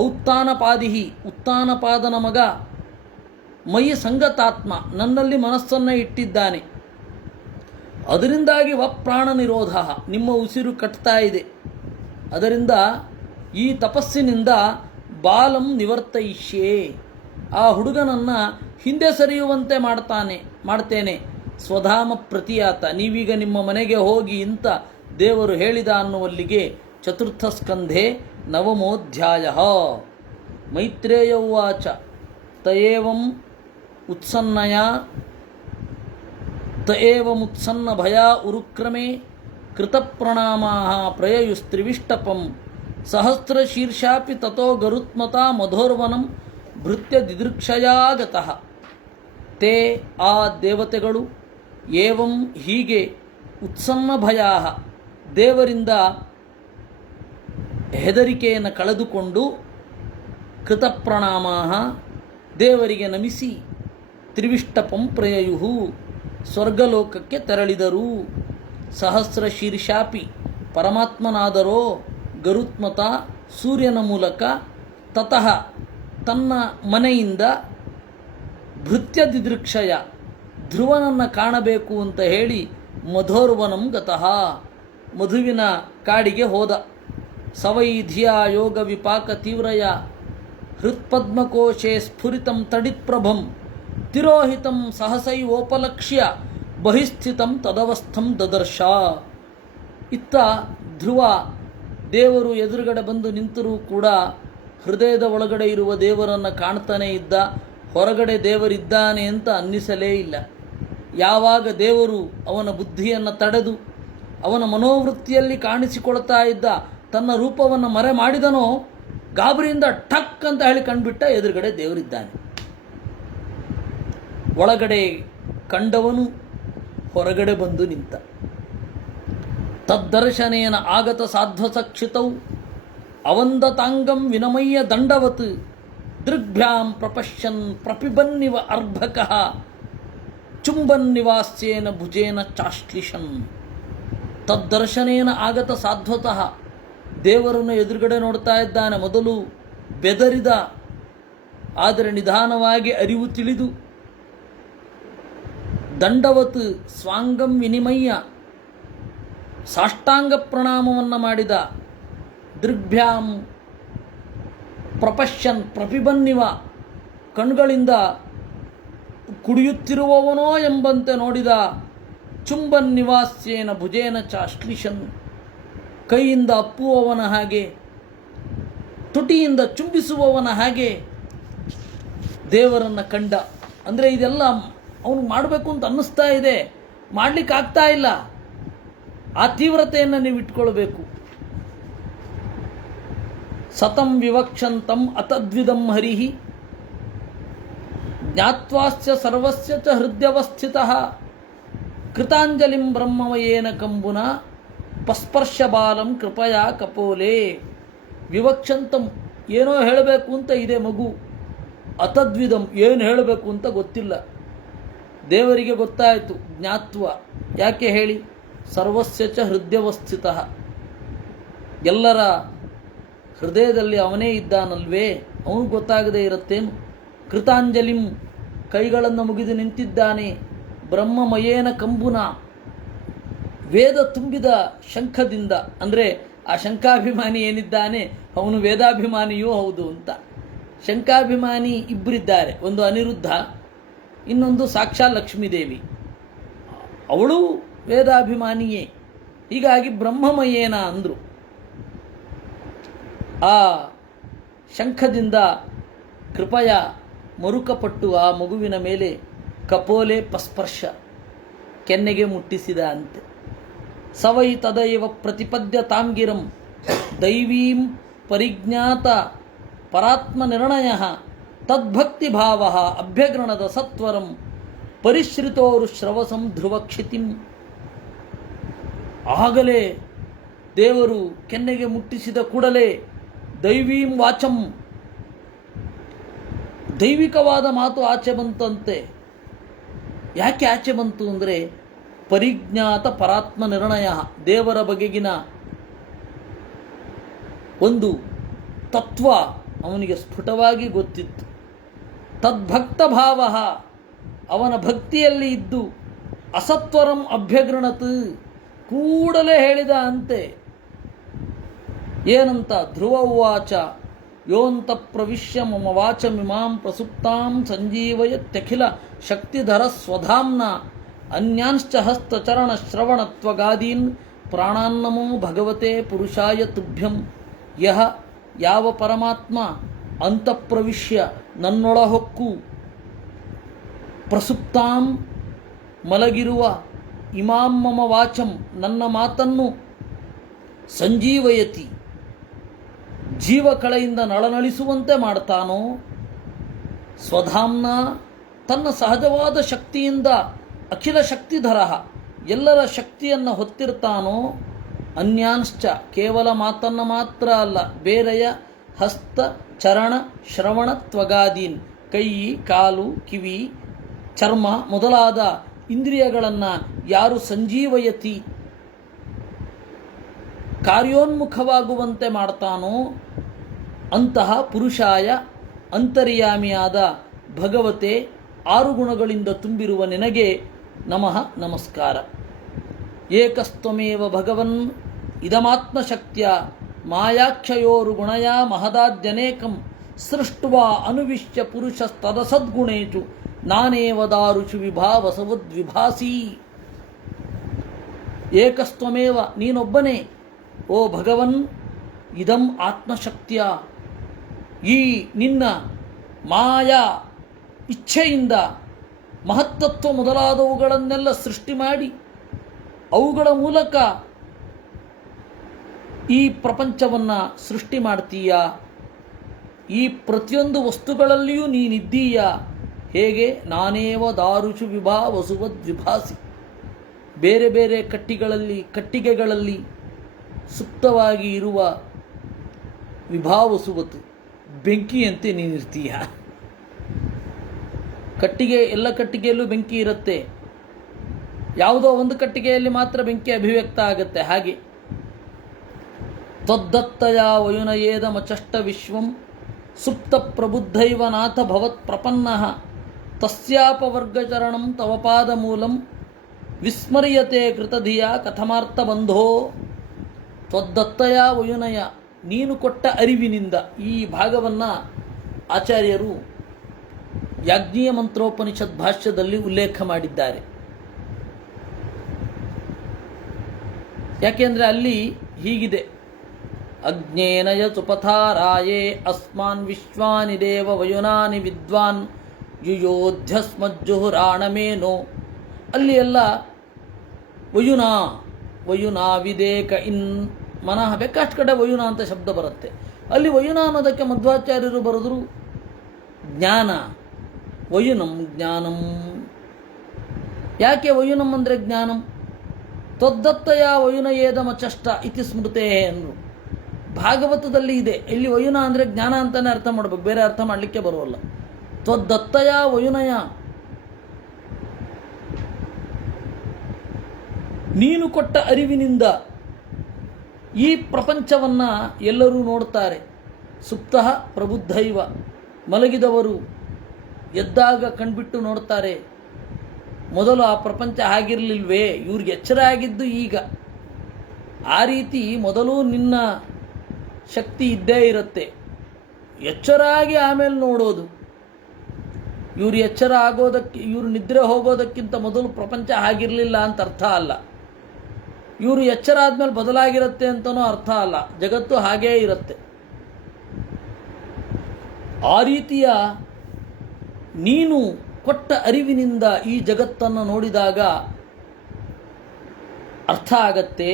ಔತ್ತಾನಪಾದಿ, ಉತ್ತಾನಪಾದನ ಮಗ. ಮಯಿ ಸಂಗತಾತ್ಮ, ನನ್ನಲ್ಲಿ ಮನಸ್ಸನ್ನು ಇಟ್ಟಿದ್ದಾನೆ. ಅದರಿಂದಾಗಿ ವಪ್ರಾಣ ನಿರೋಧ, ನಿಮ್ಮ ಉಸಿರು ಕಟ್ತಾ ಇದೆ. ಅದರಿಂದ ಈ ತಪಸ್ಸಿನಿಂದ ಬಾಲಂ ನಿವರ್ತಯಿಷ್ಯೇ, ಆ ಹುಡುಗನನ್ನು ಹಿಂದೆ ಸರಿಯುವಂತೆ ಮಾಡ್ತೇನೆ. ಸ್ವಧಾಮ ಪ್ರತಿಯಾತ, ನೀವೀಗ ನಿಮ್ಮ ಮನೆಗೆ ಹೋಗಿ ಅಂತ ದೇವರು ಹೇಳಿದ ಅನ್ನುವಲ್ಲಿಗೆ ಚತುರ್ಥ ಸ್ಕಂಧೆ ನವಮೋಧ್ಯಾಯ. ಮೈತ್ರೇಯ ಉವಾಚ ತಯೇವಂ ಉತ್ಸನ್ನ ಭಯಾ ಉರುಕ್ರಮೇ ಕೃತಪ್ರಣಾಮಾಃ ಪ್ರಯಯುಸ್ತ್ರಿವಿಷ್ಟಪಂ ಸಹಸ್ರಶೀರ್ಷಾಪಿ ತಥೋ ಗರುತ್ಮತಾ ಮಧೋರ್ವನಂ ಭೃತ್ಯ ದಿದೃಕ್ಷಯಾಗತಃ. ತೇ, ಆ ದೇವತೆಗಳು, ಏವಂ ಹೀಗೆ, ಉತ್ಸನ್ನ ಭಯಾ, ದೇವರಿಂದ ಹೆದರಿಕೆಯನ್ನು ಕಳೆದುಕೊಂಡು, ಕೃತಪ್ರಣಾಮಾಃ, ದೇವರಿಗೆ ನಮಿಸಿ, ತ್ರಿವಿಷ್ಟಪಂ ಪ್ರಯಯುಹು, ಸ್ವರ್ಗಲೋಕಕ್ಕೆ ತೆರಳಿದರು. ಸಹಸ್ರ ಶೀರ್ಷಾಪಿ, ಪರಮಾತ್ಮನಾದರೋ, ಗರುತ್ಮತ, ಸೂರ್ಯನ ಮೂಲಕ, ತತಃ, ತನ್ನ ಮನೆಯಿಂದ, ಭೃತ್ಯ ದಿದೃಕ್ಷಯ, ಧ್ರುವನನ್ನು ಕಾಣಬೇಕು ಅಂತ ಹೇಳಿ, ಮಧೋರ್ವನಂ ಗತಃ, ಮಧುವಿನ ಕಾಡಿಗೆ ಹೋದ. ಸವೈ ಧಿಯಾ ಯೋಗ ವಿಪಾಕ ತೀವ್ರಯ ಹೃತ್ಪದ್ಮಕೋಶೆ ಸ್ಫುರಿತಂ ತಡಿತ್ಪ್ರಭಂ ತಿರೋಹಿತಂ ಸಹಸೈವೋಪಲಕ್ಷ್ಯ ಬಹಿಸ್ಥಿತಂ ತದವಸ್ಥಂ ದದರ್ಶ. ಇತ್ತ ಧ್ರುವ ದೇವರು ಎದುರುಗಡೆ ಬಂದು ನಿಂತರೂ ಕೂಡ ಹೃದಯದ ಒಳಗಡೆ ಇರುವ ದೇವರನ್ನು ಕಾಣ್ತಾನೇ ಇದ್ದ. ಹೊರಗಡೆ ದೇವರಿದ್ದಾನೆ ಅಂತ ಅನ್ನಿಸಲೇ ಇಲ್ಲ. ಯಾವಾಗ ದೇವರು ಅವನ ಬುದ್ಧಿಯನ್ನು ತಡೆದು ಅವನ ಮನೋವೃತ್ತಿಯಲ್ಲಿ ಕಾಣಿಸಿಕೊಳ್ತಾ ಇದ್ದ ತನ್ನ ರೂಪವನ್ನು ಮರೆ ಮಾಡಿದನೋ ಗಾಬರಿಯಿಂದ ಠಕ್ ಅಂತ ಹೇಳಿ ಕಂಡುಬಿಟ್ಟ, ಎದುರುಗಡೆ ದೇವರಿದ್ದಾನೆ. ಒಳಗಡೆ ಕಂಡವನು ಹೊರಗಡೆ ಬಂದು ನಿಂತ. ತದ್ದರ್ಶನೇನ ಆಗತ ಸಾಧ್ವಸಕ್ಷಿತೌ ಅವಂದತಾಂಗಂ ವಿನಮಯ್ಯ ದಂಡವತ್ ದೃಗ್ಭ್ಯಾಂ ಪ್ರಪಶ್ಯನ್ ಪ್ರಪಿಬನ್ನಿವ ಅರ್ಭಕಃ ಚುಂಬನ್ನಿವಾಸ್ಯೇನ ಭುಜೇನ ಚಾಶ್ಲಿಷನ್. ತದ್ದರ್ಶನೇನ ಆಗತ ಸಾಧ್ವತಃ, ದೇವರನ್ನು ಎದುರುಗಡೆ ನೋಡ್ತಾ ಇದ್ದಾನೆ. ಮೊದಲು ಬೆದರಿದ, ಆದರೆ ನಿಧಾನವಾಗಿ ಅರಿವು ತಿಳಿದು ದಂಡವತ್ ಸ್ವಾಂಗಂ ವಿನಿಮಯ್ಯ ಸಾಷ್ಟಾಂಗ ಪ್ರಣಾಮವನ್ನು ಮಾಡಿದ. ದೃಗ್ಭ್ಯಾಂ ಪ್ರಪಶ್ಯನ್ ಪ್ರಪಿಬನ್ನಿವ, ಕಣ್ಗಳಿಂದ ಕುಡಿಯುತ್ತಿರುವವನೋ ಎಂಬಂತೆ ನೋಡಿದ. ಚುಂಬನ್ ನಿವಾಸ್ಯೇನ ಭುಜೇನ ಚಾಶ್ಲಿಷನ್, ಕೈಯಿಂದ ಅಪ್ಪುವವನ ಹಾಗೆ, ತುಟಿಯಿಂದ ಚುಂಬಿಸುವವನ ಹಾಗೆ ದೇವರನ್ನು ಕಂಡ. ಅಂದರೆ ಇದೆಲ್ಲ ಅವನು ಮಾಡಬೇಕು ಅಂತ ಅನ್ನಿಸ್ತಾ ಇದೆ, ಮಾಡಲಿಕ್ಕಾಗ್ತಾ ಇಲ್ಲ. ಆ ತೀವ್ರತೆಯನ್ನು ನೀವು ಇಟ್ಕೊಳ್ಬೇಕು. ಸತಂ ವಿವಕ್ಷಂತಂ ಅತದ್ವಿದಂ ಹರಿಹಿ ಜ್ಞಾತ್ವಾಸ್ಯ ಸರ್ವಸ್ಯ ಚ ಹೃದಯವಸ್ಥಿತಃ ಕೃತಾಂಜಲಿಂ ಬ್ರಹ್ಮವಯೇನ ಕಂಬುನ ಪಸ್ಪರ್ಶ ಬಾಲಂ ಕೃಪಯಾ ಕಪೋಲೆ. ವಿವಕ್ಷಂತಂ, ಏನೋ ಹೇಳಬೇಕು ಅಂತ ಇದೆ ಮಗು. ಅತದ್ವಿದಂ, ಏನು ಹೇಳಬೇಕು ಅಂತ ಗೊತ್ತಿಲ್ಲ. ದೇವರಿಗೆ ಗೊತ್ತಾಯಿತು. ಜ್ಞಾತ್ವ, ಯಾಕೆ ಹೇಳಿ? ಸರ್ವಸ್ಯ ಚ ಹೃದಯವಸ್ಥಿತಃ, ಎಲ್ಲರ ಹೃದಯದಲ್ಲಿ ಅವನೇ ಇದ್ದಾನಲ್ವೇ, ಅವನು ಗೊತ್ತಾಗದೇ ಇರುತ್ತೇನು? ಕೃತಾಂಜಲಿಂ, ಕೈಗಳನ್ನು ಮುಗಿದು ನಿಂತಿದ್ದಾನೆ. ಬ್ರಹ್ಮಮಯೇನ ಕಂಬುನ, ವೇದ ತುಂಬಿದ ಶಂಖದಿಂದ. ಅಂದರೆ ಆ ಶಂಖಾಭಿಮಾನಿ ಏನಿದ್ದಾನೆ ಅವನು ವೇದಾಭಿಮಾನಿಯೂ ಹೌದು ಅಂತ. ಶಂಖಾಭಿಮಾನಿ ಇಬ್ಬರಿದ್ದಾರೆ, ಒಂದು ಅನಿರುದ್ಧ, ಇನ್ನೊಂದು ಸಾಕ್ಷಾತ್ ಲಕ್ಷ್ಮೀದೇವಿ. ಅವಳು ವೇದಾಭಿಮಾನಿಯೇ. ಹೀಗಾಗಿ ಬ್ರಹ್ಮಮಯೇನ ಅಂದರು. ಆ ಶಂಖದಿಂದ ಕೃಪಯ ಮರುಕಪಟ್ಟು ಆ ಮಗುವಿನ ಮೇಲೆ ಕಪೋಲೆ ಪಸ್ಪರ್ಶ, ಕೆನ್ನೆಗೆ ಮುಟ್ಟಿಸಿದ ಅಂತೆ. ಸವೈ ತದೈವ ಪ್ರತಿಪದ್ಯ ತಾಂಗಿರಂ ದೈವೀಂ ಪರಿಜ್ಞಾತ ಪರಾತ್ಮ ನಿರ್ಣಯ ತದ್ಭಕ್ತಿ ಭಾವ ಅಭ್ಯಗ್ರಣದ ಸತ್ವರಂ ಪರಿಶ್ರಿತೋರು ಶ್ರವಸಂ ಧ್ರುವಕ್ಷಿತಿಂ. ಆಗಲೇ ದೇವರು ಕೆನ್ನೆಗೆ ಮುಟ್ಟಿಸಿದ ಕೂಡಲೇ ದೈವೀಂ ವಾಚಂ, ದೈವಿಕವಾದ ಮಾತು ಆಚೆ ಬಂತಂತೆ. ಯಾಕೆ ಆಚೆ ಬಂತು ಅಂದರೆ ಪರಿಜ್ಞಾತ ಪರಾತ್ಮ ನಿರ್ಣಯ, ದೇವರ ಬಗೆಗಿನ ಒಂದು ತತ್ವ ಅವನಿಗೆ ಸ್ಫುಟವಾಗಿ ಗೊತ್ತಿತ್ತು. ತದ್ಭಕ್ತ ಭಾವ, ಅವನ ಭಕ್ತಿಯಲ್ಲಿ ಇದ್ದು ಅಸತ್ವರಂ ಅಭ್ಯಗೃಣತ್, ಕೂಡಲೇ ಹೇಳಿದ ಅಂತೆ. ಏನಂತ? ಧ್ರುವ ಉವಾಚ ಯೋಂತ ಪ್ರವಿಶ್ಯ ಮಮ ವಾಚಮಿಮಾಂ ಪ್ರಸುಪ್ತಾಂ ಸಂಜೀವಯತ್ಯಖಿಲ ಶಕ್ತಿಧರ ಸ್ವಧಾಮ್ನ ಅನ್ಯಾಂಶ್ಚ ಹಸ್ತಚರಣ ಶ್ರವಣತ್ವಗಾದೀನ್ ಪ್ರಾಣಾನ್ನಮೋ ಭಗವತೆ ಪುರುಷಾಯ ತುಭ್ಯಂ. ಯಹ, ಯಾವ ಪರಮಾತ್ಮ ಅಂತಃಪ್ರವಿಶ್ಯ ನನ್ನೊಳಹೊಕ್ಕು ಪ್ರಸುಪ್ತಾಂ ಮಲಗಿರುವ ಇಮಾಂ ಮಮ ವಾಚಂ ನನ್ನ ಮಾತನ್ನು ಸಂಜೀವಯತಿ ಜೀವಕಳೆಯಿಂದ ನಳನಳಿಸುವಂತೆ ಮಾಡ್ತಾನೋ, ಸ್ವಧಾಮ್ನ ತನ್ನ ಸಹಜವಾದ ಶಕ್ತಿಯಿಂದ ಅಖಿಲ ಶಕ್ತಿಧರ ಎಲ್ಲರ ಶಕ್ತಿಯನ್ನು ಹೊತ್ತಿರ್ತಾನೋ, ಅನ್ಯಾಂಶ್ಚ ಕೇವಲ ಮಾತನ್ನು ಮಾತ್ರ ಅಲ್ಲ, ಬೇರೆಯ ಹಸ್ತ ಚರಣ ಶ್ರವಣ ತ್ವಗಾದೀನ್ ಕೈ ಕಾಲು ಕಿವಿ ಚರ್ಮ ಮೊದಲಾದ ಇಂದ್ರಿಯಗಳನ್ನು ಯಾರು ಸಂಜೀವಯತಿ ಕಾರ್ಯೋನ್ಮುಖವಾಗುವಂತೆ ಮಾಡ್ತಾನೋ ಅಂತಹ ಪುರುಷಾಯ ಅಂತರ್ಯಾಮಿಯಾದ ಭಗವತೆ 6 ಗುಣಗಳಿಂದ ತುಂಬಿರುವ ನಿನಗೆ ನಮಃ ನಮಸ್ಕಾರ. ಏಕಸ್ತ್ವಮೇವ ಭಗವನ್ ಇದಮಾತ್ಮಶಕ್ತ್ಯ ಮಾಯಾಕ್ಷಯೋರು ಗುಣಯ ಮಹದಾದ್ಯನೇಕಂ ಸೃಷ್ಟ್ವಾ ಅನುವಿಶ್ಯ ಪುರುಷಸ್ತದಸದ್ಗುಣೇಷು ನಾನೇವ ದಾರುಷು ವಿಭಾವಸವದ್ವಿಭಾಸಿ. ಏಕಸ್ತ್ವಮೇವ, ನೀನೊಬ್ಬನೇ ಓ ಭಗವನ್. ಇದಂ ಆತ್ಮಶಕ್ತಿಯ, ಈ ನಿನ್ನ ಮಾಯಾ ಇಚ್ಛೆಯಿಂದ ಮಹತ್ತತ್ವ ಮೊದಲಾದವುಗಳನ್ನೆಲ್ಲ ಸೃಷ್ಟಿ ಮಾಡಿ ಅವುಗಳ ಮೂಲಕ ಈ ಪ್ರಪಂಚವನ್ನು ಸೃಷ್ಟಿ ಮಾಡ್ತೀಯ. ಈ ಪ್ರತಿಯೊಂದು ವಸ್ತುಗಳಲ್ಲಿಯೂ ನೀನಿದ್ದೀಯ. ಹೇಗೆ? ನಾನೇವ ದಾರುಷು ವಿಭಾವಸುವದ್ ವಿಭಾಸಿ. ಬೇರೆ ಬೇರೆ ಕಟ್ಟಿಗೆಗಳಲ್ಲಿ ಸುಪ್ತವಾಗಿ ಇರುವ ವಿಭಾವಸುವತ್ತು ಬೆಂಕಿಯಂತೆ ನೀನಿರ್ತೀಯ. ಎಲ್ಲ ಕಟ್ಟಿಗೆಯಲ್ಲೂ ಬೆಂಕಿ ಇರುತ್ತೆ, ಯಾವುದೋ ಒಂದು ಕಟ್ಟಿಗೆಯಲ್ಲಿ ಮಾತ್ರ ಬೆಂಕಿ ಅಭಿವ್ಯಕ್ತ ಆಗುತ್ತೆ. ಹಾಗೆ ತ್ವದ್ದತ್ತಯ ವಯುನಯೇದಮಚಷ್ಟ ವಿಶ್ವಂ ಸುಪ್ತ ಪ್ರಬುದ್ಧೈವ ನಾಥ ಭವತ್ ಪ್ರಪನ್ನಃ ತಸ್ಯಾಪವರ್ಗಚರಣಂ ತವ ಪಾದ ಮೂಲಂ ವಿಸ್ಮರ್ಯತೆ ಕೃತಧಿಯ ಕಥಮಾರ್ಥಬಂಧೋ. ತ್ವದ್ದತ್ತಯ ವಯುನಯ, ನೀನು ಕೊಟ್ಟ ಅರಿವಿನಿಂದ. ಈ ಭಾಗವನ್ನು ಆಚಾರ್ಯರು ಯಾಜ್ಞೀಯ ಮಂತ್ರೋಪನಿಷತ್ ಭಾಷ್ಯದಲ್ಲಿ ಉಲ್ಲೇಖ ಮಾಡಿದ್ದಾರೆ. ಯಾಕೆಂದರೆ ಅಲ್ಲಿ ಹೀಗಿದೆ: ಅಜ್ಞೇನಯ ಸುಪಥಾರಾಯೇ ಅಸ್ಮಾನ್ ವಿಶ್ವಾನಿ ದೇವ ವಯುನಾನಿ ವಿದ್ವಾನ್ ಯುಯೋಧ್ಯಸ್ಮಜ್ಜುಹುರಾಣಮೇನೋ. ಅಲ್ಲಿ ಎಲ್ಲ ವಯುನಾ ವಿದೇಕ ಇನ್ ಮನಃ, ಬೇಕಾಷ್ಟು ಕಡೆ ವಯುನ ಅಂತ ಶಬ್ದ ಬರುತ್ತೆ. ಅಲ್ಲಿ ವಯುನ ಅನ್ನೋದಕ್ಕೆ ಮಧ್ವಾಚಾರ್ಯರು ಬರೆದ್ರು ಜ್ಞಾನ, ವಯುನಂ ಜ್ಞಾನಂ. ಯಾಕೆ ವಯುನಂ ಅಂದರೆ ಜ್ಞಾನಂ? ತ್ವದ್ದತ್ತಯ ವಯುನಯೇದಮಚಷ್ಟ ಇತಿ ಸ್ಮೃತೇ ಅಂದರು. ಭಾಗವತದಲ್ಲಿ ಇದೆ. ಇಲ್ಲಿ ವಯುನ ಅಂದರೆ ಜ್ಞಾನ ಅಂತಾನೆ ಅರ್ಥ ಮಾಡಬೇಕು, ಬೇರೆ ಅರ್ಥ ಮಾಡಲಿಕ್ಕೆ ಬರುವಲ್ಲ. ತ್ವದ್ದತ್ತಯ ವಯುನಯ, ನೀನು ಕೊಟ್ಟ ಅರಿವಿನಿಂದ ಈ ಪ್ರಪಂಚವನ್ನು ಎಲ್ಲರೂ ನೋಡ್ತಾರೆ. ಸುಪ್ತಃ ಪ್ರಬುದ್ಧೈವ, ಮಲಗಿದವರು ಎದ್ದಾಗ ಕಣ್ಬಿಟ್ಟು ನೋಡ್ತಾರೆ. ಮೊದಲು ಆ ಪ್ರಪಂಚ ಆಗಿರಲಿಲ್ವೇ, ಇವ್ರಿಗೆ ಎಚ್ಚರ ಆಗಿದ್ದು ಈಗ. ಆ ರೀತಿ ಮೊದಲು ನಿನ್ನ ಶಕ್ತಿ ಇದ್ದೇ ಇರುತ್ತೆ. ಎಚ್ಚರ ಆಗಿ ಆಮೇಲೆ ನೋಡೋದು. ಇವರು ಎಚ್ಚರ ಆಗೋದಕ್ಕೆ, ಇವರು ನಿದ್ರೆ ಹೋಗೋದಕ್ಕಿಂತ ಮೊದಲು ಪ್ರಪಂಚ ಆಗಿರಲಿಲ್ಲ ಅಂತ ಅರ್ಥ ಅಲ್ಲ. ಇವರು ಎಚ್ಚರ ಆದಮೇಲೆ ಬದಲಾಗಿರುತ್ತೆ ಅಂತನೂ ಅರ್ಥ ಅಲ್ಲ. ಜಗತ್ತು ಹಾಗೇ ಇರುತ್ತೆ. ಆ ರೀತಿಯ ನೀನು ಕೊಟ್ಟ ಅರಿವಿನಿಂದ ಈ ಜಗತ್ತನ್ನು ನೋಡಿದಾಗ ಅರ್ಥ ಆಗತ್ತೆ.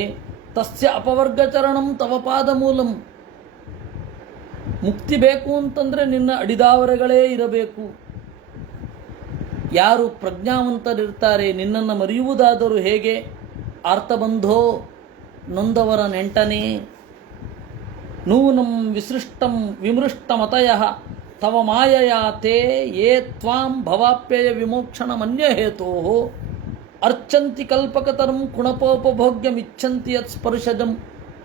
ತಸ್ಯ ಅಪವರ್ಗಚರಣಂ ತವ ಪಾದ ಮೂಲಂ. ಮುಕ್ತಿ ಬೇಕು ಅಂತಂದರೆ ನಿನ್ನ ಅಡಿದಾವರೆಗಳೇ ಇರಬೇಕು. ಯಾರು ಪ್ರಜ್ಞಾವಂತರಿರ್ತಾರೆ, ನಿನ್ನನ್ನು ಮರೆಯುವುದಾದರೂ ಹೇಗೆ? ಆರ್ತಬಂಧೋ, ನೊಂದವರ ನೆಂಟನೇ. ನೂನಂ ವಿಸೃಷ್ಟಂ ವಿಮೃಷ್ಟಮತಯಃ ತವ ಮಾಯಯಾ ತೇ ಯೇ ತ್ವಾಂ ಭವಾಪ್ಯಯ ವಿಮೋಕ್ಷಣ ಮನ್ಯಹೇತೋ ಅರ್ಚಂತಿ ಕಲ್ಪಕತರಂ ಕುಣಪೋಪಭೋಗ್ಯಮಿಚ್ಛಂತಿ ಯತ್ ಸ್ಪರ್ಶಜಂ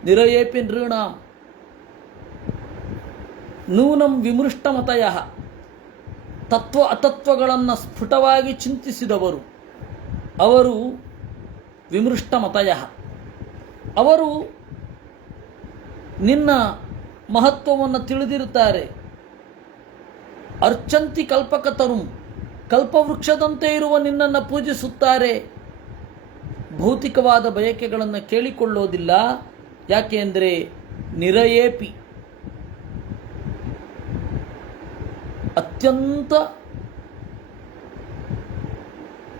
ನಿರಯೇಪಿ ನೃಣಾಂ. ನೂನಂ ವಿಮೃಷ್ಟಮತಯಃ, ತತ್ವ ಅತತ್ವಗಳನ್ನು ಸ್ಫುಟವಾಗಿ ಚಿಂತಿಸಿದವರು ಅವರು ವಿಮೃಷ್ಟಮತಯಃ. ಅವರು ನಿನ್ನ ಮಹತ್ವವನ್ನು ತಿಳಿದಿರುತ್ತಾರೆ. ಅರ್ಚಂತಿ ಕಲ್ಪಕತರುಂ, ಕಲ್ಪವೃಕ್ಷದಂತೆ ಇರುವ ನಿನ್ನನ್ನು ಪೂಜಿಸುತ್ತಾರೆ. ಭೌತಿಕವಾದ ಬಯಕೆಗಳನ್ನು ಕೇಳಿಕೊಳ್ಳೋದಿಲ್ಲ. ಯಾಕೆ ಅಂದರೆ ನಿರಯೇಪಿ, ಅತ್ಯಂತ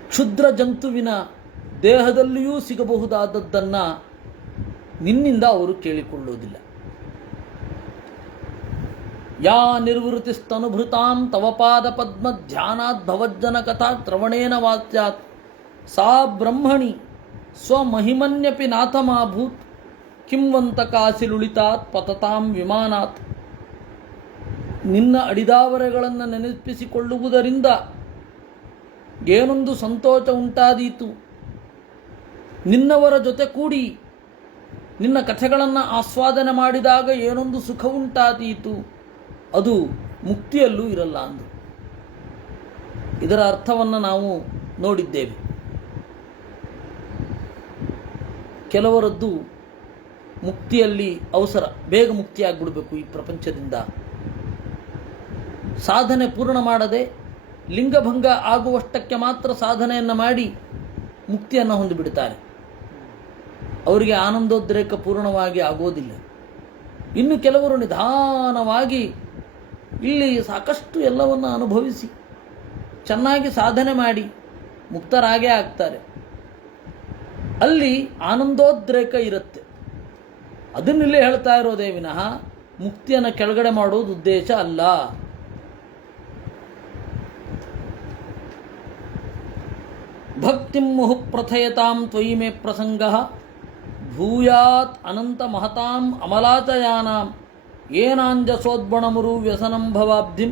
ಕ್ಷುದ್ರ ಜಂತುವಿನ ದೇಹದಲ್ಲಿಯೂ ಸಿಗಬಹುದಾದದ್ದನ್ನು ನಿನ್ನಿಂದ ಅವರು ಕೇಳಿಕೊಳ್ಳುವುದಿಲ್ಲ. ಯಾ ನಿರ್ವೃತಿಸ್ತನುಭೃತಾಂ ತವ ಪಾದ ಪದ್ಮ ಧ್ಯಾನಾತ್ ಭವಜ್ಜನ ಕಥಾ ತ್ರವಣೇನ ವಾಚ್ಯಾತ್ ಸಾ ಬ್ರಹ್ಮಣಿ ಸ್ವಮಹಿಮನ್ಯಪಿ ನಾಥಮಾಭೂತ್ ಕಿಂವಂತಕಾಸಿಲುಳಿತಾತ್ ಪತತಾಂ ವಿಮಾನಾತ್. ನಿನ್ನ ಅಡಿದಾವರೆಗಳನ್ನು ನೆನಪಿಸಿಕೊಳ್ಳುವುದರಿಂದ ಏನೊಂದು ಸಂತೋಷ ಉಂಟಾದೀತು. ನಿನ್ನವರ ಜೊತೆ ಕೂಡಿ ನಿನ್ನ ಕಥೆಗಳನ್ನು ಆಸ್ವಾದನೆ ಮಾಡಿದಾಗ ಏನೊಂದು ಸುಖ ಉಂಟಾದೀತು. ಅದು ಮುಕ್ತಿಯಲ್ಲೂ ಇರಲ್ಲ ಅಂದು. ಇದರ ಅರ್ಥವನ್ನು ನಾವು ನೋಡಿದ್ದೇವೆ. ಕೆಲವರದ್ದು ಮುಕ್ತಿಯಲ್ಲಿ ಅವಸರ, ಬೇಗ ಮುಕ್ತಿಯಾಗ್ಬಿಡಬೇಕು ಈ ಪ್ರಪಂಚದಿಂದ. ಸಾಧನೆ ಪೂರ್ಣ ಮಾಡದೆ ಲಿಂಗಭಂಗ ಆಗುವಷ್ಟಕ್ಕೆ ಮಾತ್ರ ಸಾಧನೆಯನ್ನು ಮಾಡಿ ಮುಕ್ತಿಯನ್ನು ಹೊಂದಿಬಿಡ್ತಾರೆ. ಅವರಿಗೆ ಆನಂದೋದ್ರೇಕ ಪೂರ್ಣವಾಗಿ ಆಗೋದಿಲ್ಲ. ಇನ್ನು ಕೆಲವರು ನಿಧಾನವಾಗಿ ಇಲ್ಲಿ ಸಾಕಷ್ಟು ಎಲ್ಲವನ್ನು ಅನುಭವಿಸಿ ಚೆನ್ನಾಗಿ ಸಾಧನೆ ಮಾಡಿ ಮುಕ್ತರಾಗೇ ಆಗ್ತಾರೆ. ಅಲ್ಲಿ ಆನಂದೋದ್ರೇಕ ಇರುತ್ತೆ. ಅದನ್ನಿಲ್ಲೇ ಹೇಳ್ತಾ ಇರೋದೇ ವಿನಃ ಮುಕ್ತಿಯನ್ನು ಕೆಳಗಡೆ ಮಾಡೋದು ಉದ್ದೇಶ ಅಲ್ಲ. ಭಕ್ತಿಂ ಮುಹು ಪ್ರಥಯತಾಂ ತ್ವಯಿ ಮೇ ಪ್ರಸಂಗ ಭೂಯಾತ್ ಅನಂತ ಮಹತಾಂ ಅಮಲಾಚಯಾನಾಂ ಏನಾಂಜಸೋದ್ಬಣಮುರು ವ್ಯಸನಂ ಭವಾಬ್ಧಿಂ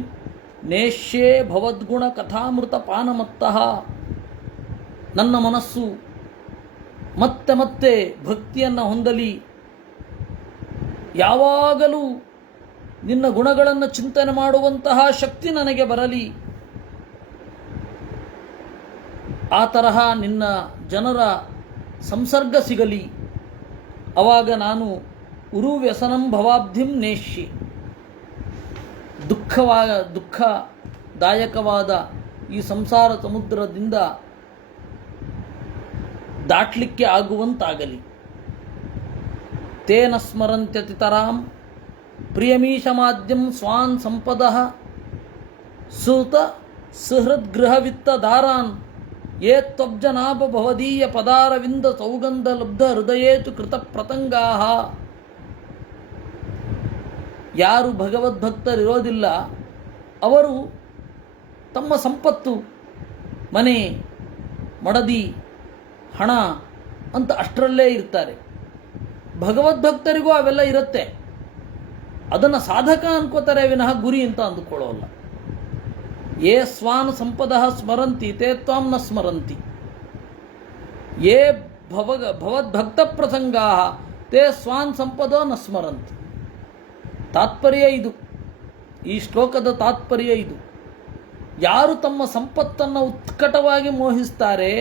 ನೇಷ್ಯೇ ಭವದ್ಗುಣ ಕಥಾಮೃತ ಪಾನಮತ್ತಃ. ನನ್ನ ಮನಸ್ಸು ಮತ್ತೆ ಮತ್ತೆ ಭಕ್ತಿಯನ್ನು ಹೊಂದಲಿ, ಯಾವಾಗಲೂ ನಿನ್ನ ಗುಣಗಳನ್ನು ಚಿಂತನೆ ಮಾಡುವಂತಹ ಶಕ್ತಿ ನನಗೆ ಬರಲಿ. ಆ ತರಹ ನಿನ್ನ ಜನರ ಸಂಸರ್ಗ ಸಿಗಲಿ. ಆವಾಗ ನಾನು ಉರು ವ್ಯಸನಂ ಭವಾಬ್ಧಿಂ ನೇಷ್ಯೆ, ದುಃಖದಾಯಕವಾದ ಈ ಸಂಸಾರ ಸಮುದ್ರದಿಂದ ದಾಟ್ಲಿಕ್ಕೆ ಆಗುವಂತಾಗಲಿ. ತೇನ ಸ್ಮರಂತ್ಯತಿತರಾಂ ಪ್ರಿಯಮೀಶಮಾದ್ಯಂ ಸ್ವಾನ್ ಸಂಪದಃ ಸುತ ಸುಹೃದ್ಗೃಹವಿತ್ತ ದಾರಾನ್ ಯೇ ತ್ವಬ್ಜನಾಭ ಭವದೀಯ ಪದಾರವಿಂದ ಸೌಗಂಧ ಲಬ್ಧ ಹೃದಯೇತು ಕೃತ ಪ್ರತಂಗಾಹ. ಯಾರು ಭಗವದ್ಭಕ್ತರಿರೋದಿಲ್ಲ ಅವರು ತಮ್ಮ ಸಂಪತ್ತು, ಮನೆ, ಮಡದಿ, ಹಣ ಅಂತ ಅಷ್ಟರಲ್ಲೇ ಇರ್ತಾರೆ. ಭಗವದ್ಭಕ್ತರಿಗೂ ಅವೆಲ್ಲ ಇರುತ್ತೆ, ಅದನ್ನು ಸಾಧಕ ಅನ್ಕೋತಾರೆ ವಿನಃ ಗುರಿ ಅಂತ ಅಂದುಕೊಳ್ಳೋಲ್ಲ. ಯೇ ಸ್ವಾನ್ ಸಂಪದಃ ಸ್ಮರಂತಿ ತೇ ತ್ವಾಂ ನ ಸ್ಮರಂತಿ, ಯೇ ಭವದ್ಭಕ್ತ ಪ್ರಸಂಗಾ ತೇ ಸ್ವಾನ್ ಸಂಪದೋ ನ ಸ್ಮರಂತಿ. ತಾತ್ಪರ್ಯ ಇದು, ಈ ಶ್ಲೋಕದ ತಾತ್ಪರ್ಯ ಇದು. ಯಾರು ತಮ್ಮ ಸಂಪತ್ತನ್ನು ಉತ್ಕಟವಾಗಿ ಮೋಹಿಸ್ತಾರೆ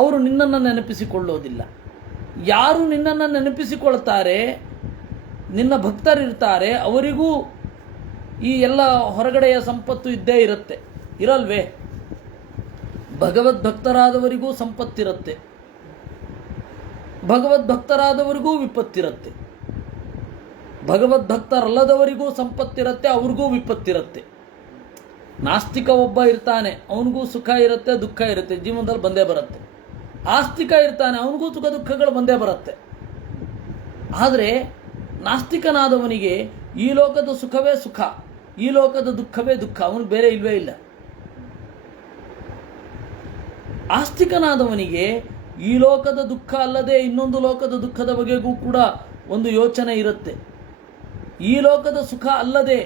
ಅವರು ನಿನ್ನನ್ನು ನೆನಪಿಸಿಕೊಳ್ಳೋದಿಲ್ಲ. ಯಾರು ನಿನ್ನನ್ನು ನೆನಪಿಸಿಕೊಳ್ತಾರೆ, ನಿನ್ನ ಭಕ್ತರಿರ್ತಾರೆ, ಅವರಿಗೂ ಈ ಎಲ್ಲ ಹೊರಗಡೆಯ ಸಂಪತ್ತು ಇದ್ದೇ ಇರುತ್ತೆ, ಇರಲ್ವೇ? ಭಗವದ್ಭಕ್ತರಾದವರಿಗೂ ಸಂಪತ್ತಿರುತ್ತೆ, ಭಗವದ್ಭಕ್ತರಾದವರಿಗೂ ವಿಪತ್ತಿರುತ್ತೆ. ಭಗವದ್ಭಕ್ತರಲ್ಲದವರಿಗೂ ಸಂಪತ್ತಿರುತ್ತೆ, ಅವ್ರಿಗೂ ವಿಪತ್ತಿರುತ್ತೆ. ನಾಸ್ತಿಕ ಒಬ್ಬ ಇರ್ತಾನೆ, ಅವನಿಗೂ ಸುಖ ಇರುತ್ತೆ, ದುಃಖ ಇರುತ್ತೆ, ಜೀವನದಲ್ಲಿ ಬಂದೇ ಬರುತ್ತೆ. ಆಸ್ತಿಕ ಇರ್ತಾನೆ, ಅವನಿಗೂ ಸುಖ ದುಃಖಗಳು ಬಂದೇ ಬರುತ್ತೆ. ಆದರೆ ನಾಸ್ತಿಕನಾದವನಿಗೆ ಈ ಲೋಕದ ಸುಖವೇ ಸುಖ, ಈ ಲೋಕದ ದುಃಖವೇ ದುಃಖ, ಅವನಿಗೆ ಬೇರೆ ಇಲ್ವೇ ಇಲ್ಲ. ಆಸ್ತಿಕನಾದವನಿಗೆ ಈ ಲೋಕದ ದುಃಖ ಅಲ್ಲದೆ ಇನ್ನೊಂದು ಲೋಕದ ದುಃಖದ ಬಗೆಗೂ ಕೂಡ ಒಂದು ಯೋಚನೆ ಇರುತ್ತೆ. ಈ ಲೋಕದ ಸುಖ ಅಲ್ಲದೆ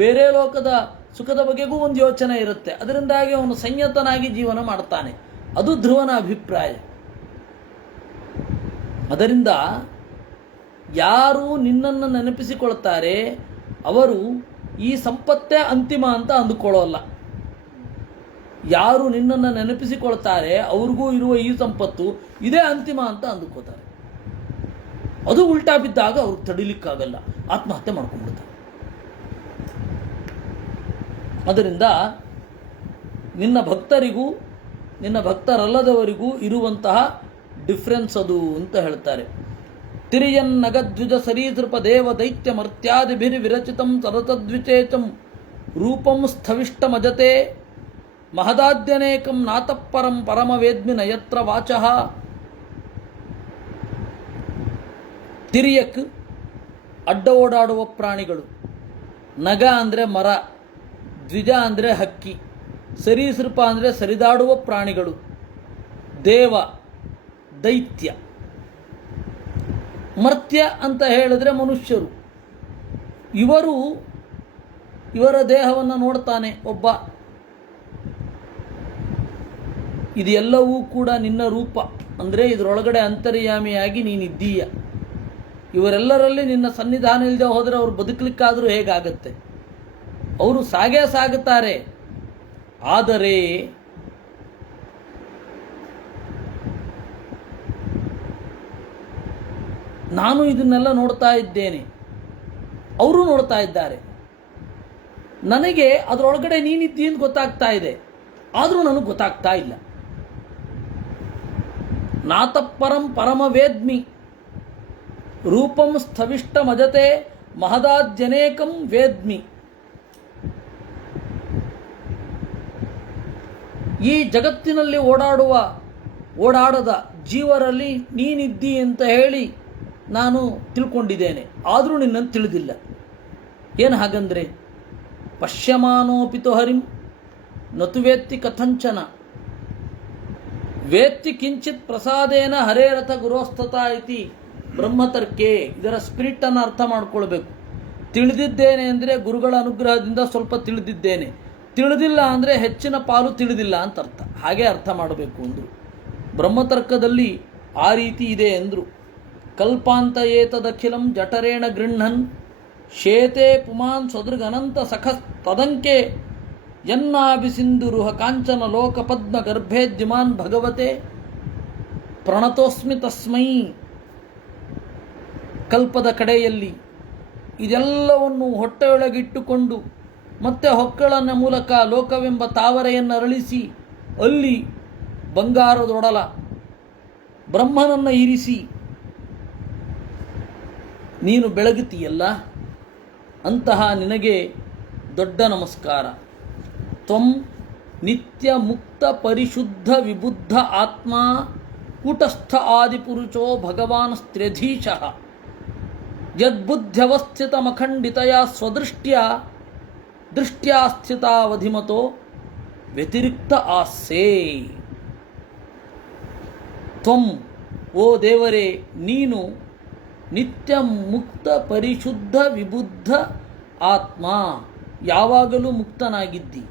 ಬೇರೆ ಲೋಕದ ಸುಖದ ಬಗೆಗೂ ಒಂದು ಯೋಚನೆ ಇರುತ್ತೆ. ಅದರಿಂದಾಗಿ ಅವನು ಸಂಯತನಾಗಿ ಜೀವನ ಮಾಡ್ತಾನೆ. ಅದು ಧ್ರುವನ ಅಭಿಪ್ರಾಯ. ಅದರಿಂದ ಯಾರು ನಿನ್ನನ್ನು ನೆನಪಿಸಿಕೊಳ್ತಾರೆ ಅವರು ಈ ಸಂಪತ್ತೇ ಅಂತಿಮ ಅಂತ ಅಂದುಕೊಳ್ಳೋಲ್ಲ. ಯಾರು ನಿನ್ನನ್ನು ನೆನಪಿಸಿಕೊಳ್ತಾರೆ ಅವ್ರಿಗೂ ಇರುವ ಈ ಸಂಪತ್ತು ಇದೇ ಅಂತಿಮ ಅಂತ ಅಂದುಕೋತಾರೆ. ಅದು ಉಲ್ಟಾ ಬಿದ್ದಾಗ ಅವ್ರಿಗೆ ತಡಿಲಿಕ್ಕಾಗಲ್ಲ, ಆತ್ಮಹತ್ಯೆ ಮಾಡ್ಕೊಂಡ್ಬಿಡ್ತಾರೆ. ಅದರಿಂದ ನಿನ್ನ ಭಕ್ತರಿಗೂ ನಿನ್ನ ಭಕ್ತರಲ್ಲದವರಿಗೂ ಇರುವಂತಹ ಡಿಫ್ರೆನ್ಸ್ ಅದು ಅಂತ ಹೇಳ್ತಾರೆ. ತಿರಿಯನ್ನಗದ್ವಿಜ ಸರೀಸೃಪ ದೇವ ದೈತ್ಯ ಮರ್ತ್ಯಾದಿಭಿರ್ ವಿರಚಿತಂ ಸರತದ್ವಿಚೇತಂ ರೂಪಂ ಸ್ಥವಿಷ್ಟಮಜತೆ ಮಹದಾದ್ಯನೇಕಂ ನಾತಃಪರಂ ಪರಮವೇದ್ಮಿ ನಯತ್ರ ವಾಚಃ. ತಿರಿಯಕ್ ಅಡ್ಡ ಓಡಾಡುವ ಪ್ರಾಣಿಗಳು, ನಗ ಅಂದರೆ ಮರ, ದ್ವಿಜ ಅಂದರೆ ಹಕ್ಕಿ, ಸರೀಸೃಪ ಅಂದರೆ ಸರಿದಾಡುವ ಪ್ರಾಣಿಗಳು, ದೇವ ದೈತ್ಯ, ಮರ್ತ್ಯ ಅಂತ ಹೇಳಿದ್ರೆ ಮನುಷ್ಯರು. ಇವರ ದೇಹವನ್ನು ನೋಡ್ತಾನೆ ಒಬ್ಬ. ಇದೆಲ್ಲವೂ ಕೂಡ ನಿನ್ನ ರೂಪ, ಅಂದರೆ ಇದರೊಳಗಡೆ ಅಂತರ್ಯಾಮಿಯಾಗಿ ನೀನಿದ್ದೀಯ. ಇವರೆಲ್ಲರಲ್ಲಿ ನಿನ್ನ ಸನ್ನಿಧಾನ ಇಲ್ಲದೆ ಹೋದರೆ ಅವರು ಬದುಕಲಿಕ್ಕಾದರೂ ಹೇಗಾಗತ್ತೆ? ಅವರು ಸಾಗೇ ಸಾಗುತ್ತಾರೆ. ಆದರೆ ನಾನು ಇದನ್ನೆಲ್ಲ ನೋಡ್ತಾ ಇದ್ದೇನೆ, ಅವರು ನೋಡ್ತಾ ಇದ್ದಾರೆ. ನನಗೆ ಅದರೊಳಗಡೆ ನೀನಿದ್ದೀ ಅಂತ ಗೊತ್ತಾಗ್ತಾ ಇದೆ, ಆದರೂ ನನಗೆ ಗೊತ್ತಾಗ್ತಾ ಇಲ್ಲ. ನಾತಃಪರಂ ಪರಮವೇದ್ಮಿ ರೂಪಂ ಸ್ಥವಿಷ್ಟಮಜತೆ ಮಹದಾದ್ಯನೇಕಂ ವೇದ್ಮಿ. ಈ ಜಗತ್ತಿನಲ್ಲಿ ಓಡಾಡದ ಜೀವರಲ್ಲಿ ನೀನಿದ್ದಿ ಅಂತ ಹೇಳಿ ನಾನು ತಿಳ್ಕೊಂಡಿದ್ದೇನೆ, ಆದರೂ ನಿನ್ನನ್ನು ತಿಳಿದಿಲ್ಲ. ಏನು ಹಾಗಂದ್ರೆ? ಪಶ್ಯಮಾನೋಪಿತು ಹರಿಂ ನತು ವೇತ್ತಿ ಕಥಂಚನ ವೇತ್ತಿ ಕಿಂಚಿತ್ ಪ್ರಸಾದೇನ ಹರೇರಥ ಗುರೋಸ್ತತ ಇತಿ ಬ್ರಹ್ಮತರ್ಕೆ. ಇದರ ಸ್ಪಿರಿಟ್ ಅನ್ನು ಅರ್ಥ ಮಾಡ್ಕೊಳ್ಬೇಕು. ತಿಳಿದಿದ್ದೇನೆ ಅಂದರೆ ಗುರುಗಳ ಅನುಗ್ರಹದಿಂದ ಸ್ವಲ್ಪ ತಿಳಿದಿದ್ದೇನೆ, ತಿಳಿದಿಲ್ಲ ಅಂದರೆ ಹೆಚ್ಚಿನ ಪಾಲು ತಿಳಿದಿಲ್ಲ ಅಂತ ಅರ್ಥ. ಹಾಗೆ ಅರ್ಥ ಮಾಡಬೇಕು ಅಂದರು. ಬ್ರಹ್ಮತರ್ಕದಲ್ಲಿ ಆ ರೀತಿ ಇದೆ ಎಂದರು. ಕಲ್ಪಾಂತ ಏತದಖಿಲಂ ಜಠರೇಣ ಗೃಹ್ಣನ್ ಶೇತೆ ಪುಮಾನ್ ಸ್ವದೃಗನಂತ ಸಖ ತದಂಕೆ ಯನ್ನಾಭಿಸಿಂಧುರುಹ ಕಾಂಚನ ಲೋಕ ಪದ್ಮ ಗರ್ಭೇದ್ಯುಮಾನ್ ಭಗವತೆ ಪ್ರಣತೋಸ್ಮಿ ತಸ್ಮೈ. ಕಲ್ಪದ ಕಡೆಯಲ್ಲಿ ಇದೆಲ್ಲವನ್ನು ಹೊಟ್ಟೆಯೊಳಗಿಟ್ಟುಕೊಂಡು ಮತ್ತೆ ಹೊಕ್ಕಳನ ಮೂಲಕ ಲೋಕವೆಂಬ ತಾವರೆಯನ್ನು ಅರಳಿಸಿ ಅಲ್ಲಿ ಬಂಗಾರದೊಡಲ ಬ್ರಹ್ಮನನ್ನು ಇರಿಸಿ ನೀನು ಬೆಳಗುತ್ತೀಯಲ್ಲ, ಅಂತಹ ನಿನಗೆ ದೊಡ್ಡ ನಮಸ್ಕಾರ. ತ್ವಂ ನಿತ್ಯ ಮುಕ್ತ ಪರಿಶುದ್ಧ ವಿಬುದ್ಧ ಆತ್ಮ ಕೂಟಸ್ಥ ಆದಿಪುರುಷೋ ಭಗವಾನ್ ಸ್ತ್ರ್ಯಧೀಶಃ ಯದ್ಬುದ್ಧ್ಯವಸ್ಥಿತಮಖಂಡಿತಯ ದೃಷ್ಟ್ಯಾ ಸ್ಥಿತಾವಧಿಮತೋ ವ್ಯತಿರಿಕ್ತ ಆಸ್ಸೇ. ತ್ವಂ, ಓ ದೇವರೇ, ನೀನು ನಿತ್ಯ ಮುಕ್ತ ಪರಿಶುದ್ಧ ವಿಬುದ್ಧ ಆತ್ಮ, ಯಾವಾಗಲೂ ಮುಕ್ತನಾಗಿದ್ದಿ.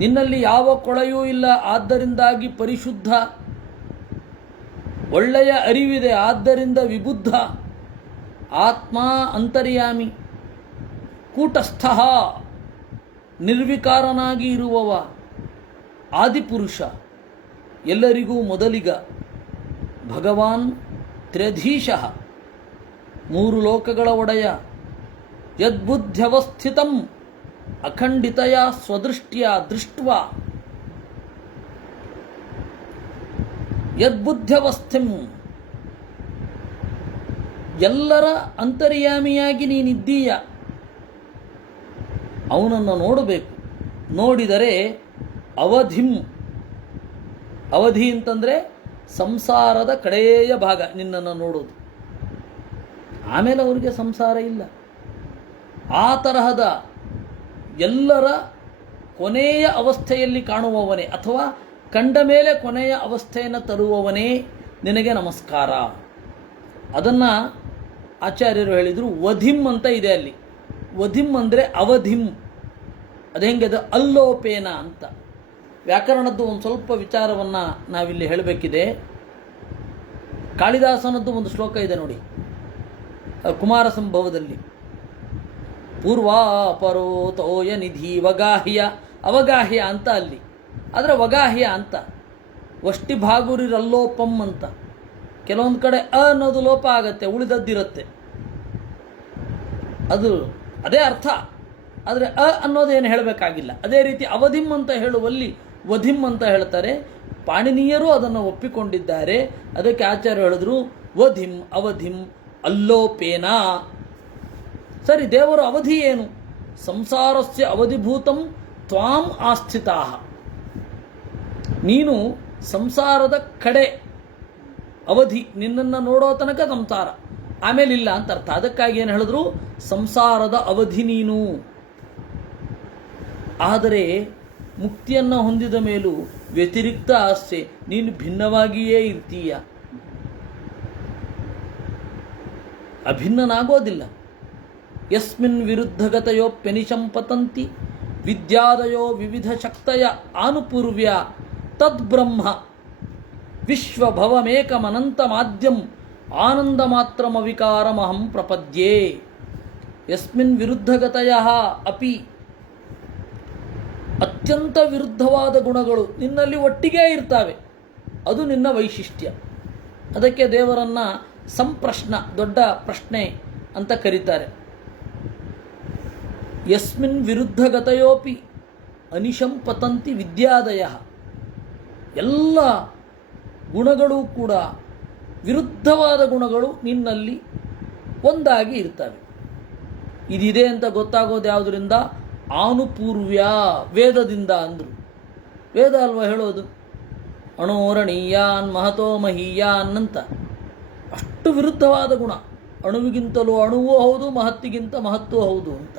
ನಿನ್ನಲ್ಲಿ ಯಾವ ಕೊಳೆಯೂ ಇಲ್ಲ, ಆದ್ದರಿಂದಾಗಿ ಪರಿಶುದ್ಧ. ಒಳ್ಳೆಯ ಅರಿವಿದೆ, ಆದ್ದರಿಂದ ವಿಬುದ್ಧ. ಆತ್ಮ ಅಂತರ್ಯಾಮಿ. ಕೂಟಸ್ಥ, ನಿರ್ವಿಕಾರನಾಗಿ ಇರುವವ. ಆದಿಪುರುಷ, ಎಲ್ಲರಿಗೂ ಮೊದಲಿಗ. ಭಗವಾನ್ ತ್ರ್ಯಧೀಶಃ, ಮೂರು ಲೋಕಗಳ ಒಡೆಯ. ಯದ್ಬುದ್ಧ್ಯವಸ್ಥಿತಂ ಅಖಂಡಿತಯ ಸ್ವದೃಷ್ಟ್ಯ ದೃಷ್ಟ್ವಾ. ಯದ್ಬುದ್ಧ್ಯವಸ್ಥಿಂ, ಎಲ್ಲರ ಅಂತರ್ಯಾಮಿಯಾಗಿ ನೀನಿದ್ದೀಯ. ಅವನನ್ನು ನೋಡಬೇಕು. ನೋಡಿದರೆ ಅವಧಿಂ, ಅವಧಿ ಅಂತಂದರೆ ಸಂಸಾರದ ಕಡೆಯ ಭಾಗ ನಿನ್ನನ್ನು ನೋಡೋದು. ಆಮೇಲೆ ಅವರಿಗೆ ಸಂಸಾರ ಇಲ್ಲ. ಆ ತರಹದ ಎಲ್ಲರ ಕೊನೆಯ ಅವಸ್ಥೆಯಲ್ಲಿ ಕಾಣುವವನೇ, ಅಥವಾ ಕಂಡ ಮೇಲೆ ಕೊನೆಯ ಅವಸ್ಥೆಯನ್ನು ತರುವವನೇ ನಿನಗೆ ನಮಸ್ಕಾರ. ಅದನ್ನು ಆಚಾರ್ಯರು ಹೇಳಿದರು. ವಧಿಂ ಅಂತ ಇದೆ ಅಲ್ಲಿ. ವಧಿಂ ಅಂದರೆ ಅವಧಿಂ. ಅದು ಹೆಂಗೆ? ಅದು ಅಲ್ಲೋಪೇನ ಅಂತ. ವ್ಯಾಕರಣದ್ದು ಒಂದು ಸ್ವಲ್ಪ ವಿಚಾರವನ್ನು ನಾವಿಲ್ಲಿ ಹೇಳಬೇಕಿದೆ. ಕಾಳಿದಾಸನದ್ದು ಒಂದು ಶ್ಲೋಕ ಇದೆ ನೋಡಿ, ಕುಮಾರ ಸಂಭವದಲ್ಲಿ. ಪೂರ್ವಾಪರೋ ತೋಯ ನಿಧಿ ವಗಾಹ್ಯ, ಅವಗಾಹ್ಯ ಅಂತ ಅಲ್ಲಿ, ಆದರೆ ವಗಾಹ್ಯ ಅಂತ. ವಷ್ಟಿ ಭಾಗುರಿರಲ್ಲೋಪಂ ಅಂತ. ಕೆಲವೊಂದು ಕಡೆ ಅ ಅನ್ನೋದು ಲೋಪ ಆಗತ್ತೆ, ಉಳಿದದ್ದಿರುತ್ತೆ. ಅದು ಅದೇ ಅರ್ಥ, ಆದರೆ ಅ ಅನ್ನೋದೇನು ಹೇಳಬೇಕಾಗಿಲ್ಲ. ಅದೇ ರೀತಿ ಅವಧಿಂ ಅಂತ ಹೇಳುವಲ್ಲಿ ವಧಿಂ ಅಂತ ಹೇಳ್ತಾರೆ. ಪಾಣಿನೀಯರು ಅದನ್ನು ಒಪ್ಪಿಕೊಂಡಿದ್ದಾರೆ. ಅದಕ್ಕೆ ಆಚಾರ್ಯ ಹೇಳಿದ್ರು ವಧಿಂ ಅವಧಿಂ ಅಲ್ಲೋಪೇನ. ಸರಿ, ದೇವರು ಅವಧಿ ಏನು? ಸಂಸಾರಸ್ಯ ಅವಧಿಭೂತಂ ತ್ವಾಂ ಆಸ್ಥಿತಾ. ನೀನು ಸಂಸಾರದ ಕಡೆ ಅವಧಿ, ನಿನ್ನನ್ನು ನೋಡೋ ತನಕ ಸಂಸಾರ, ಆಮೇಲೆ ಇಲ್ಲ ಅಂತ ಅರ್ಥ. ಅದಕ್ಕಾಗಿ ಏನು ಹೇಳಿದ್ರು? ಸಂಸಾರದ ಅವಧಿ ನೀನು. ಆದರೆ ಮುಕ್ತಿಯನ್ನು ಹೊಂದಿದ ಮೇಲೂ ವ್ಯತಿರಿಕ್ತ ಆಸೆ, ನೀನು ಭಿನ್ನವಾಗಿಯೇ ಇರ್ತೀಯ, ಅಭಿನ್ನನಾಗೋದಿಲ್ಲ. ಯಸ್ಮಿನ್ ವಿರುದ್ಧಗತಯೋಪ್ಯನಿಶಂ ಪತಂತಿ ವಿದ್ಯಾದಯೋ ವಿವಿಧ ಶಕ್ತಯ ಆನುಪೂರ್ವ್ಯ ತದ್ಬ್ರಹ್ಮ ವಿಶ್ವಭವಮೇಕಮನಂತಮಾದ್ಯಂ ಆನಂದ ಮಾತ್ರಮವಿಕಾರಮಹಂ ಪ್ರಪದ್ಯೆ. ಯಸ್ಮಿನ್ ವಿರುದ್ಧಗತಯ ಅಪಿ, ಅತ್ಯಂತ ವಿರುದ್ಧವಾದ ಗುಣಗಳು ನಿನ್ನಲ್ಲಿ ಒಟ್ಟಿಗೆ ಇರ್ತವೆ. ಅದು ನಿನ್ನ ವೈಶಿಷ್ಟ್ಯ. ಅದಕ್ಕೆ ದೇವರನ್ನ ಸಂಪ್ರಶ್ನ, ದೊಡ್ಡ ಪ್ರಶ್ನೆ ಅಂತ ಕರೀತಾರೆ. ಯಸ್ಮಿನ್ ವಿರುದ್ಧಗತಯೋಪಿ ಅನಿಶಂ ಪತಂತಿ ವಿದ್ಯಾದಯ. ಎಲ್ಲ ಗುಣಗಳು ಕೂಡ, ವಿರುದ್ಧವಾದ ಗುಣಗಳು ನಿನ್ನಲ್ಲಿ ಒಂದಾಗಿ ಇರ್ತವೆ. ಇದಿದೆ ಅಂತ ಗೊತ್ತಾಗೋದು ಯಾವುದರಿಂದ? ಆನುಪೂರ್ವ್ಯ, ವೇದದಿಂದ ಅಂದರು. ವೇದ ಅಲ್ವಾ ಹೇಳೋದು? ಅಣೋರಣೀಯಾನ್ ಮಹತೋ ಮಹೀಯಾನ್ ಅಂತ. ಅಷ್ಟು ವಿರುದ್ಧವಾದ ಗುಣ. ಅಣುವಿಗಿಂತಲೂ ಅಣುವೂ ಹೌದು, ಮಹತ್ತಿಗಿಂತ ಮಹತ್ತೂ ಹೌದು ಅಂತ.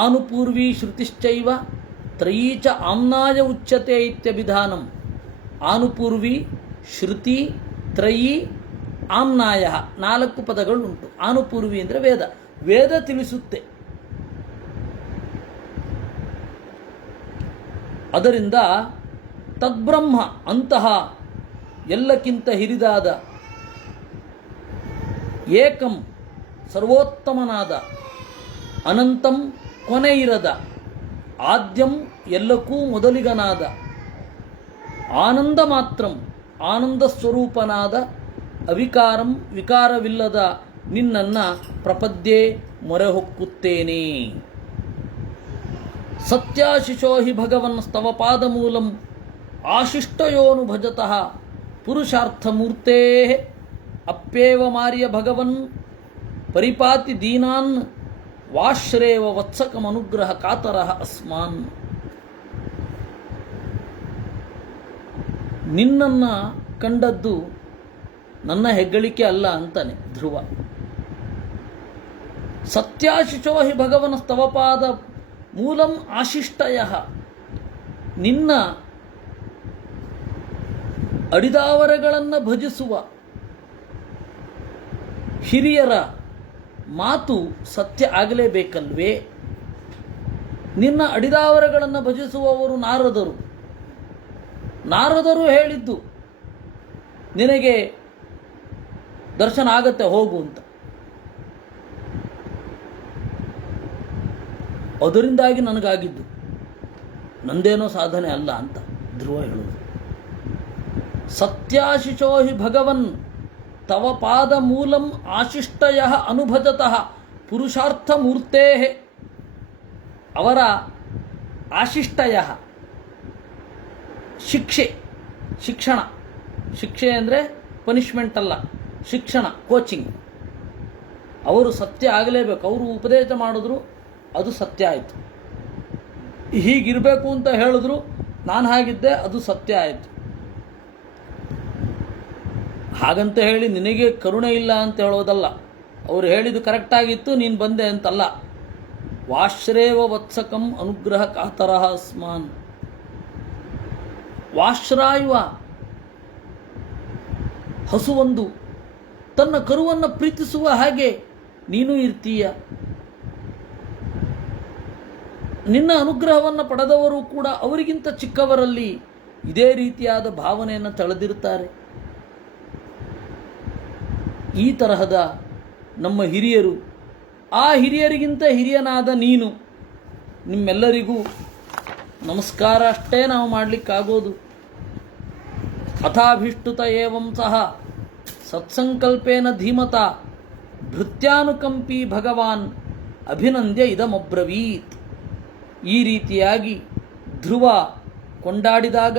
ಆನುಪೂರ್ವಿ ಶ್ರುತಿಶ್ಚೈವ ತ್ರಯೀಚ ಆಮ್ನಾಯ ಉಚ್ಯತೆ ಇತ್ಯಭಿಧಾನಂ. ಆನುಪೂರ್ವಿ, ಶ್ರುತಿ, ತ್ರಯೀ, ಆಮ್ನಾಯ 4 ಪದಗಳುಂಟು. ಆನುಪೂರ್ವಿ ಅಂದರೆ ವೇದ. ವೇದ ತಿಳಿಸುತ್ತೆ. ಅದರಿಂದ ತದ್ಬ್ರಹ್ಮ, ಅಂತಹ ಎಲ್ಲಕ್ಕಿಂತ ಹಿರಿದಾದ, ಏಕಂ ಸರ್ವೋತ್ತಮನಾದ, ಅನಂತಂ ಕೊನೆಯಿರದ, ಆದ್ಯಂ ಎಲ್ಲಕ್ಕೂ ಮೊದಲಿಗನಾದ, ಆನಂದ ಮಾತ್ರಂ ಆನಂದ ಸ್ವರೂಪನಾದ, ಅವಿಕಾರಂ ವಿಕಾರವಿಲ್ಲದ ನಿನ್ನನ್ನು ಪ್ರಪದ್ಯೆ ಮೊರೆ ಹೊಕ್ಕುತ್ತೇನೆ. ಸತ್ಯಾಶಿಶೋ ಹಿ ಭಗವನ್ ಸ್ತವ ಪಾದಮೂಲಂ ಆಶಿಷ್ಟಯೋನು ಭಜತಃ ಪುರುಷಾರ್ಥಮೂರ್ತೆ ಅಪ್ಯೇವ ಮಾರ್ಯ ಭಗವನ್ ಪರಿಪಾತಿ ದೀನಾನ್ ವಾಶ್ರೇವ ವತ್ಸಕಮನುಗ್ರಹ ಕಾತರಃ ಅಸ್ಮಾನ್. ನಿನ್ನನ್ನು ಕಂಡದ್ದು ನನ್ನ ಹೆಗ್ಗಳಿಕೆ ಅಲ್ಲ ಅಂತಾನೆ ಧ್ರುವ. ಸತ್ಯಾಶಿಶೋ ಹಿ ಭಗವನ ಸ್ತವಪಾದ ಮೂಲಂ ಆಶಿಷ್ಟಯ. ನಿನ್ನ ಅಡಿದಾವರೆಗಳನ್ನು ಭಜಿಸುವ ಹಿರಿಯರ ಮಾತು ಸತ್ಯ ಆಗಲೇಬೇಕಲ್ವೇ? ನಿನ್ನ ಅಡಿದಾವರೆಗಳನ್ನು ಭಜಿಸುವವರು ನಾರದರು. ನಾರದರು ಹೇಳಿದ್ದು ನಿನಗೆ ದರ್ಶನ ಆಗತ್ತೆ, ಹೋಗು ಅಂತ. ಅದರಿಂದಾಗಿ ನನಗಾಗಿದ್ದು, ನಂದೇನೋ ಸಾಧನೆ ಅಲ್ಲ ಅಂತ ಧ್ರುವ ಹೇಳುವುದು. ಸತ್ಯಾಶಿಶೋ ಹಿ ಭಗವನ್ ತವ ಪಾದ ಮೂಲಂ ಆಶಿಷ್ಟಯ ಅನುಭಜತಃ ಪುರುಷಾರ್ಥ ಮೂರ್ತೆ. ಅವರ ಆಶಿಷ್ಟಯ ಶಿಕ್ಷೆ, ಶಿಕ್ಷಣ. ಶಿಕ್ಷೆ ಅಂದರೆ ಪನಿಷ್ಮೆಂಟ್ ಅಲ್ಲ, ಶಿಕ್ಷಣ, ಕೋಚಿಂಗ್. ಅವರು ಸತ್ಯ ಆಗಲೇಬೇಕು. ಅವರು ಉಪದೇಶ ಮಾಡಿದ್ರು, ಅದು ಸತ್ಯ ಆಯಿತು. ಹೀಗಿರಬೇಕು ಅಂತ ಹೇಳಿದ್ರು, ನಾನು ಹಾಗಿದ್ದೆ, ಅದು ಸತ್ಯ ಆಯಿತು. ಹಾಗಂತ ಹೇಳಿ ನಿನಗೆ ಕರುಣೆ ಇಲ್ಲ ಅಂತ ಹೇಳೋದಲ್ಲ. ಅವರು ಹೇಳಿದ್ದು ಕರೆಕ್ಟಾಗಿತ್ತು, ನೀನು ಬಂದೆ ಅಂತಲ್ಲ. ವಾಶ್ರೇವ ವತ್ಸಕಂ ಅನುಗ್ರಹ ಕಾತರಃ ಅಸ್ಮಾನ್. ವಾಶ್ರಾಯುವ ಹಸುವೊಂದು ತನ್ನ ಕರುವನ್ನು ಪ್ರೀತಿಸುವ ಹಾಗೆ ನೀನು ಇರ್ತೀಯ. ನಿನ್ನ ಅನುಗ್ರಹವನ್ನು ಪಡೆದವರು ಕೂಡ ಅವರಿಗಿಂತ ಚಿಕ್ಕವರಲ್ಲಿ ಇದೇ ರೀತಿಯಾದ ಭಾವನೆಯನ್ನು ತಳೆದಿರುತ್ತಾರೆ. ಈ ತರಹದ ನಮ್ಮ ಹಿರಿಯರು, ಆ ಹಿರಿಯರಿಗಿಂತ ಹಿರಿಯನಾದ ನೀನು, ನಿಮ್ಮೆಲ್ಲರಿಗೂ ನಮಸ್ಕಾರ ಅಷ್ಟೇ ನಾವು ಮಾಡಲಿಕ್ಕಾಗೋದು. ಅಥಾಭಿಷ್ಟುತ ಏವಂ ಸಹ ಸತ್ಸಂಕಲ್ಪೇನ ಧೀಮತ ಭೃತ್ಯಾನುಕಂಪಿ ಭಗವಾನ್ ಅಭಿನಂದ್ಯ ಇದಮಬ್ರವೀತ್. ಈ ರೀತಿಯಾಗಿ ಧ್ರುವ ಕೊಂಡಾಡಿದಾಗ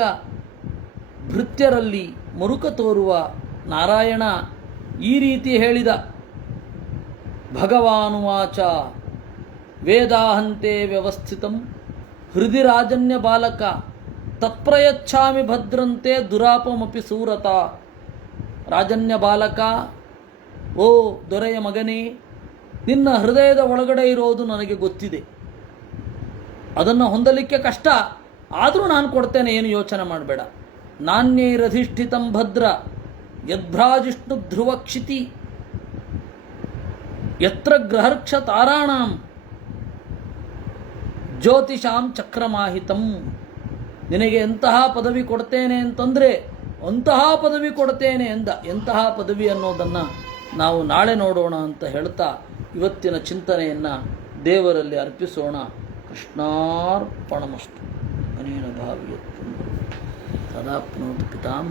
ಭೃತ್ಯರಲ್ಲಿ ಮರುಕ ತೋರುವ ನಾರಾಯಣ ಈ ರೀತಿ ಹೇಳಿದ. ಭಗವಾನುವಾಚ ವೇದಾಹಂತೆ ವ್ಯವಸ್ಥಿತಂ ಹೃದಯ ರಾಜನ್ಯ ಬಾಲಕ ತತ್ಪ್ರಯಚ್ಛಾಮಿ ಭದ್ರಂತೆ ದುರಾಪಮಪಿ ಸೂರತ. ರಾಜನ್ಯ ಬಾಲಕ, ಓ ದೊರೆಯ ಮಗನೇ, ನಿನ್ನ ಹೃದಯದ ಒಳಗಡೆ ಇರೋದು ನನಗೆ ಗೊತ್ತಿದೆ. ಅದನ್ನು ಹೊಂದಲಿಕ್ಕೆ ಕಷ್ಟ, ಆದರೂ ನಾನು ಕೊಡ್ತೇನೆ, ಏನು ಯೋಚನೆ ಮಾಡಬೇಡ. ನಾಣ್ಯೈರಧಿಷ್ಠಿತಂ ಭದ್ರ ಯದ್ಭ್ರಾಜಿಷ್ಣು ಧ್ರುವಕ್ಷಿತಿ ಯತ್ರ ಗ್ರಹರ್ಕ್ಷ ತಾರಾಣಾಂ ಜ್ಯೋತಿಷಾಂ ಚಕ್ರಮಾಹಿತಂ. ನಿನಗೆ ಎಂತಹ ಪದವಿ ಕೊಡ್ತೇನೆ ಅಂತಂದರೆ ಅಂತಹ ಪದವಿ ಕೊಡ್ತೇನೆ ಎಂದ. ಎಂತಹ ಪದವಿ ಅನ್ನೋದನ್ನು ನಾವು ನಾಳೆ ನೋಡೋಣ ಅಂತ ಹೇಳ್ತಾ ಇವತ್ತಿನ ಚಿಂತನೆಯನ್ನು ದೇವರಲ್ಲಿ ಅರ್ಪಿಸೋಣ. ಕೃಷ್ಣಾರ್ಪಣಮಸ್ತು. ಅನೇನ ಭಾವಿಯತ್ತು ತದಾಪ್ನೋತು ಪಿತಾಂ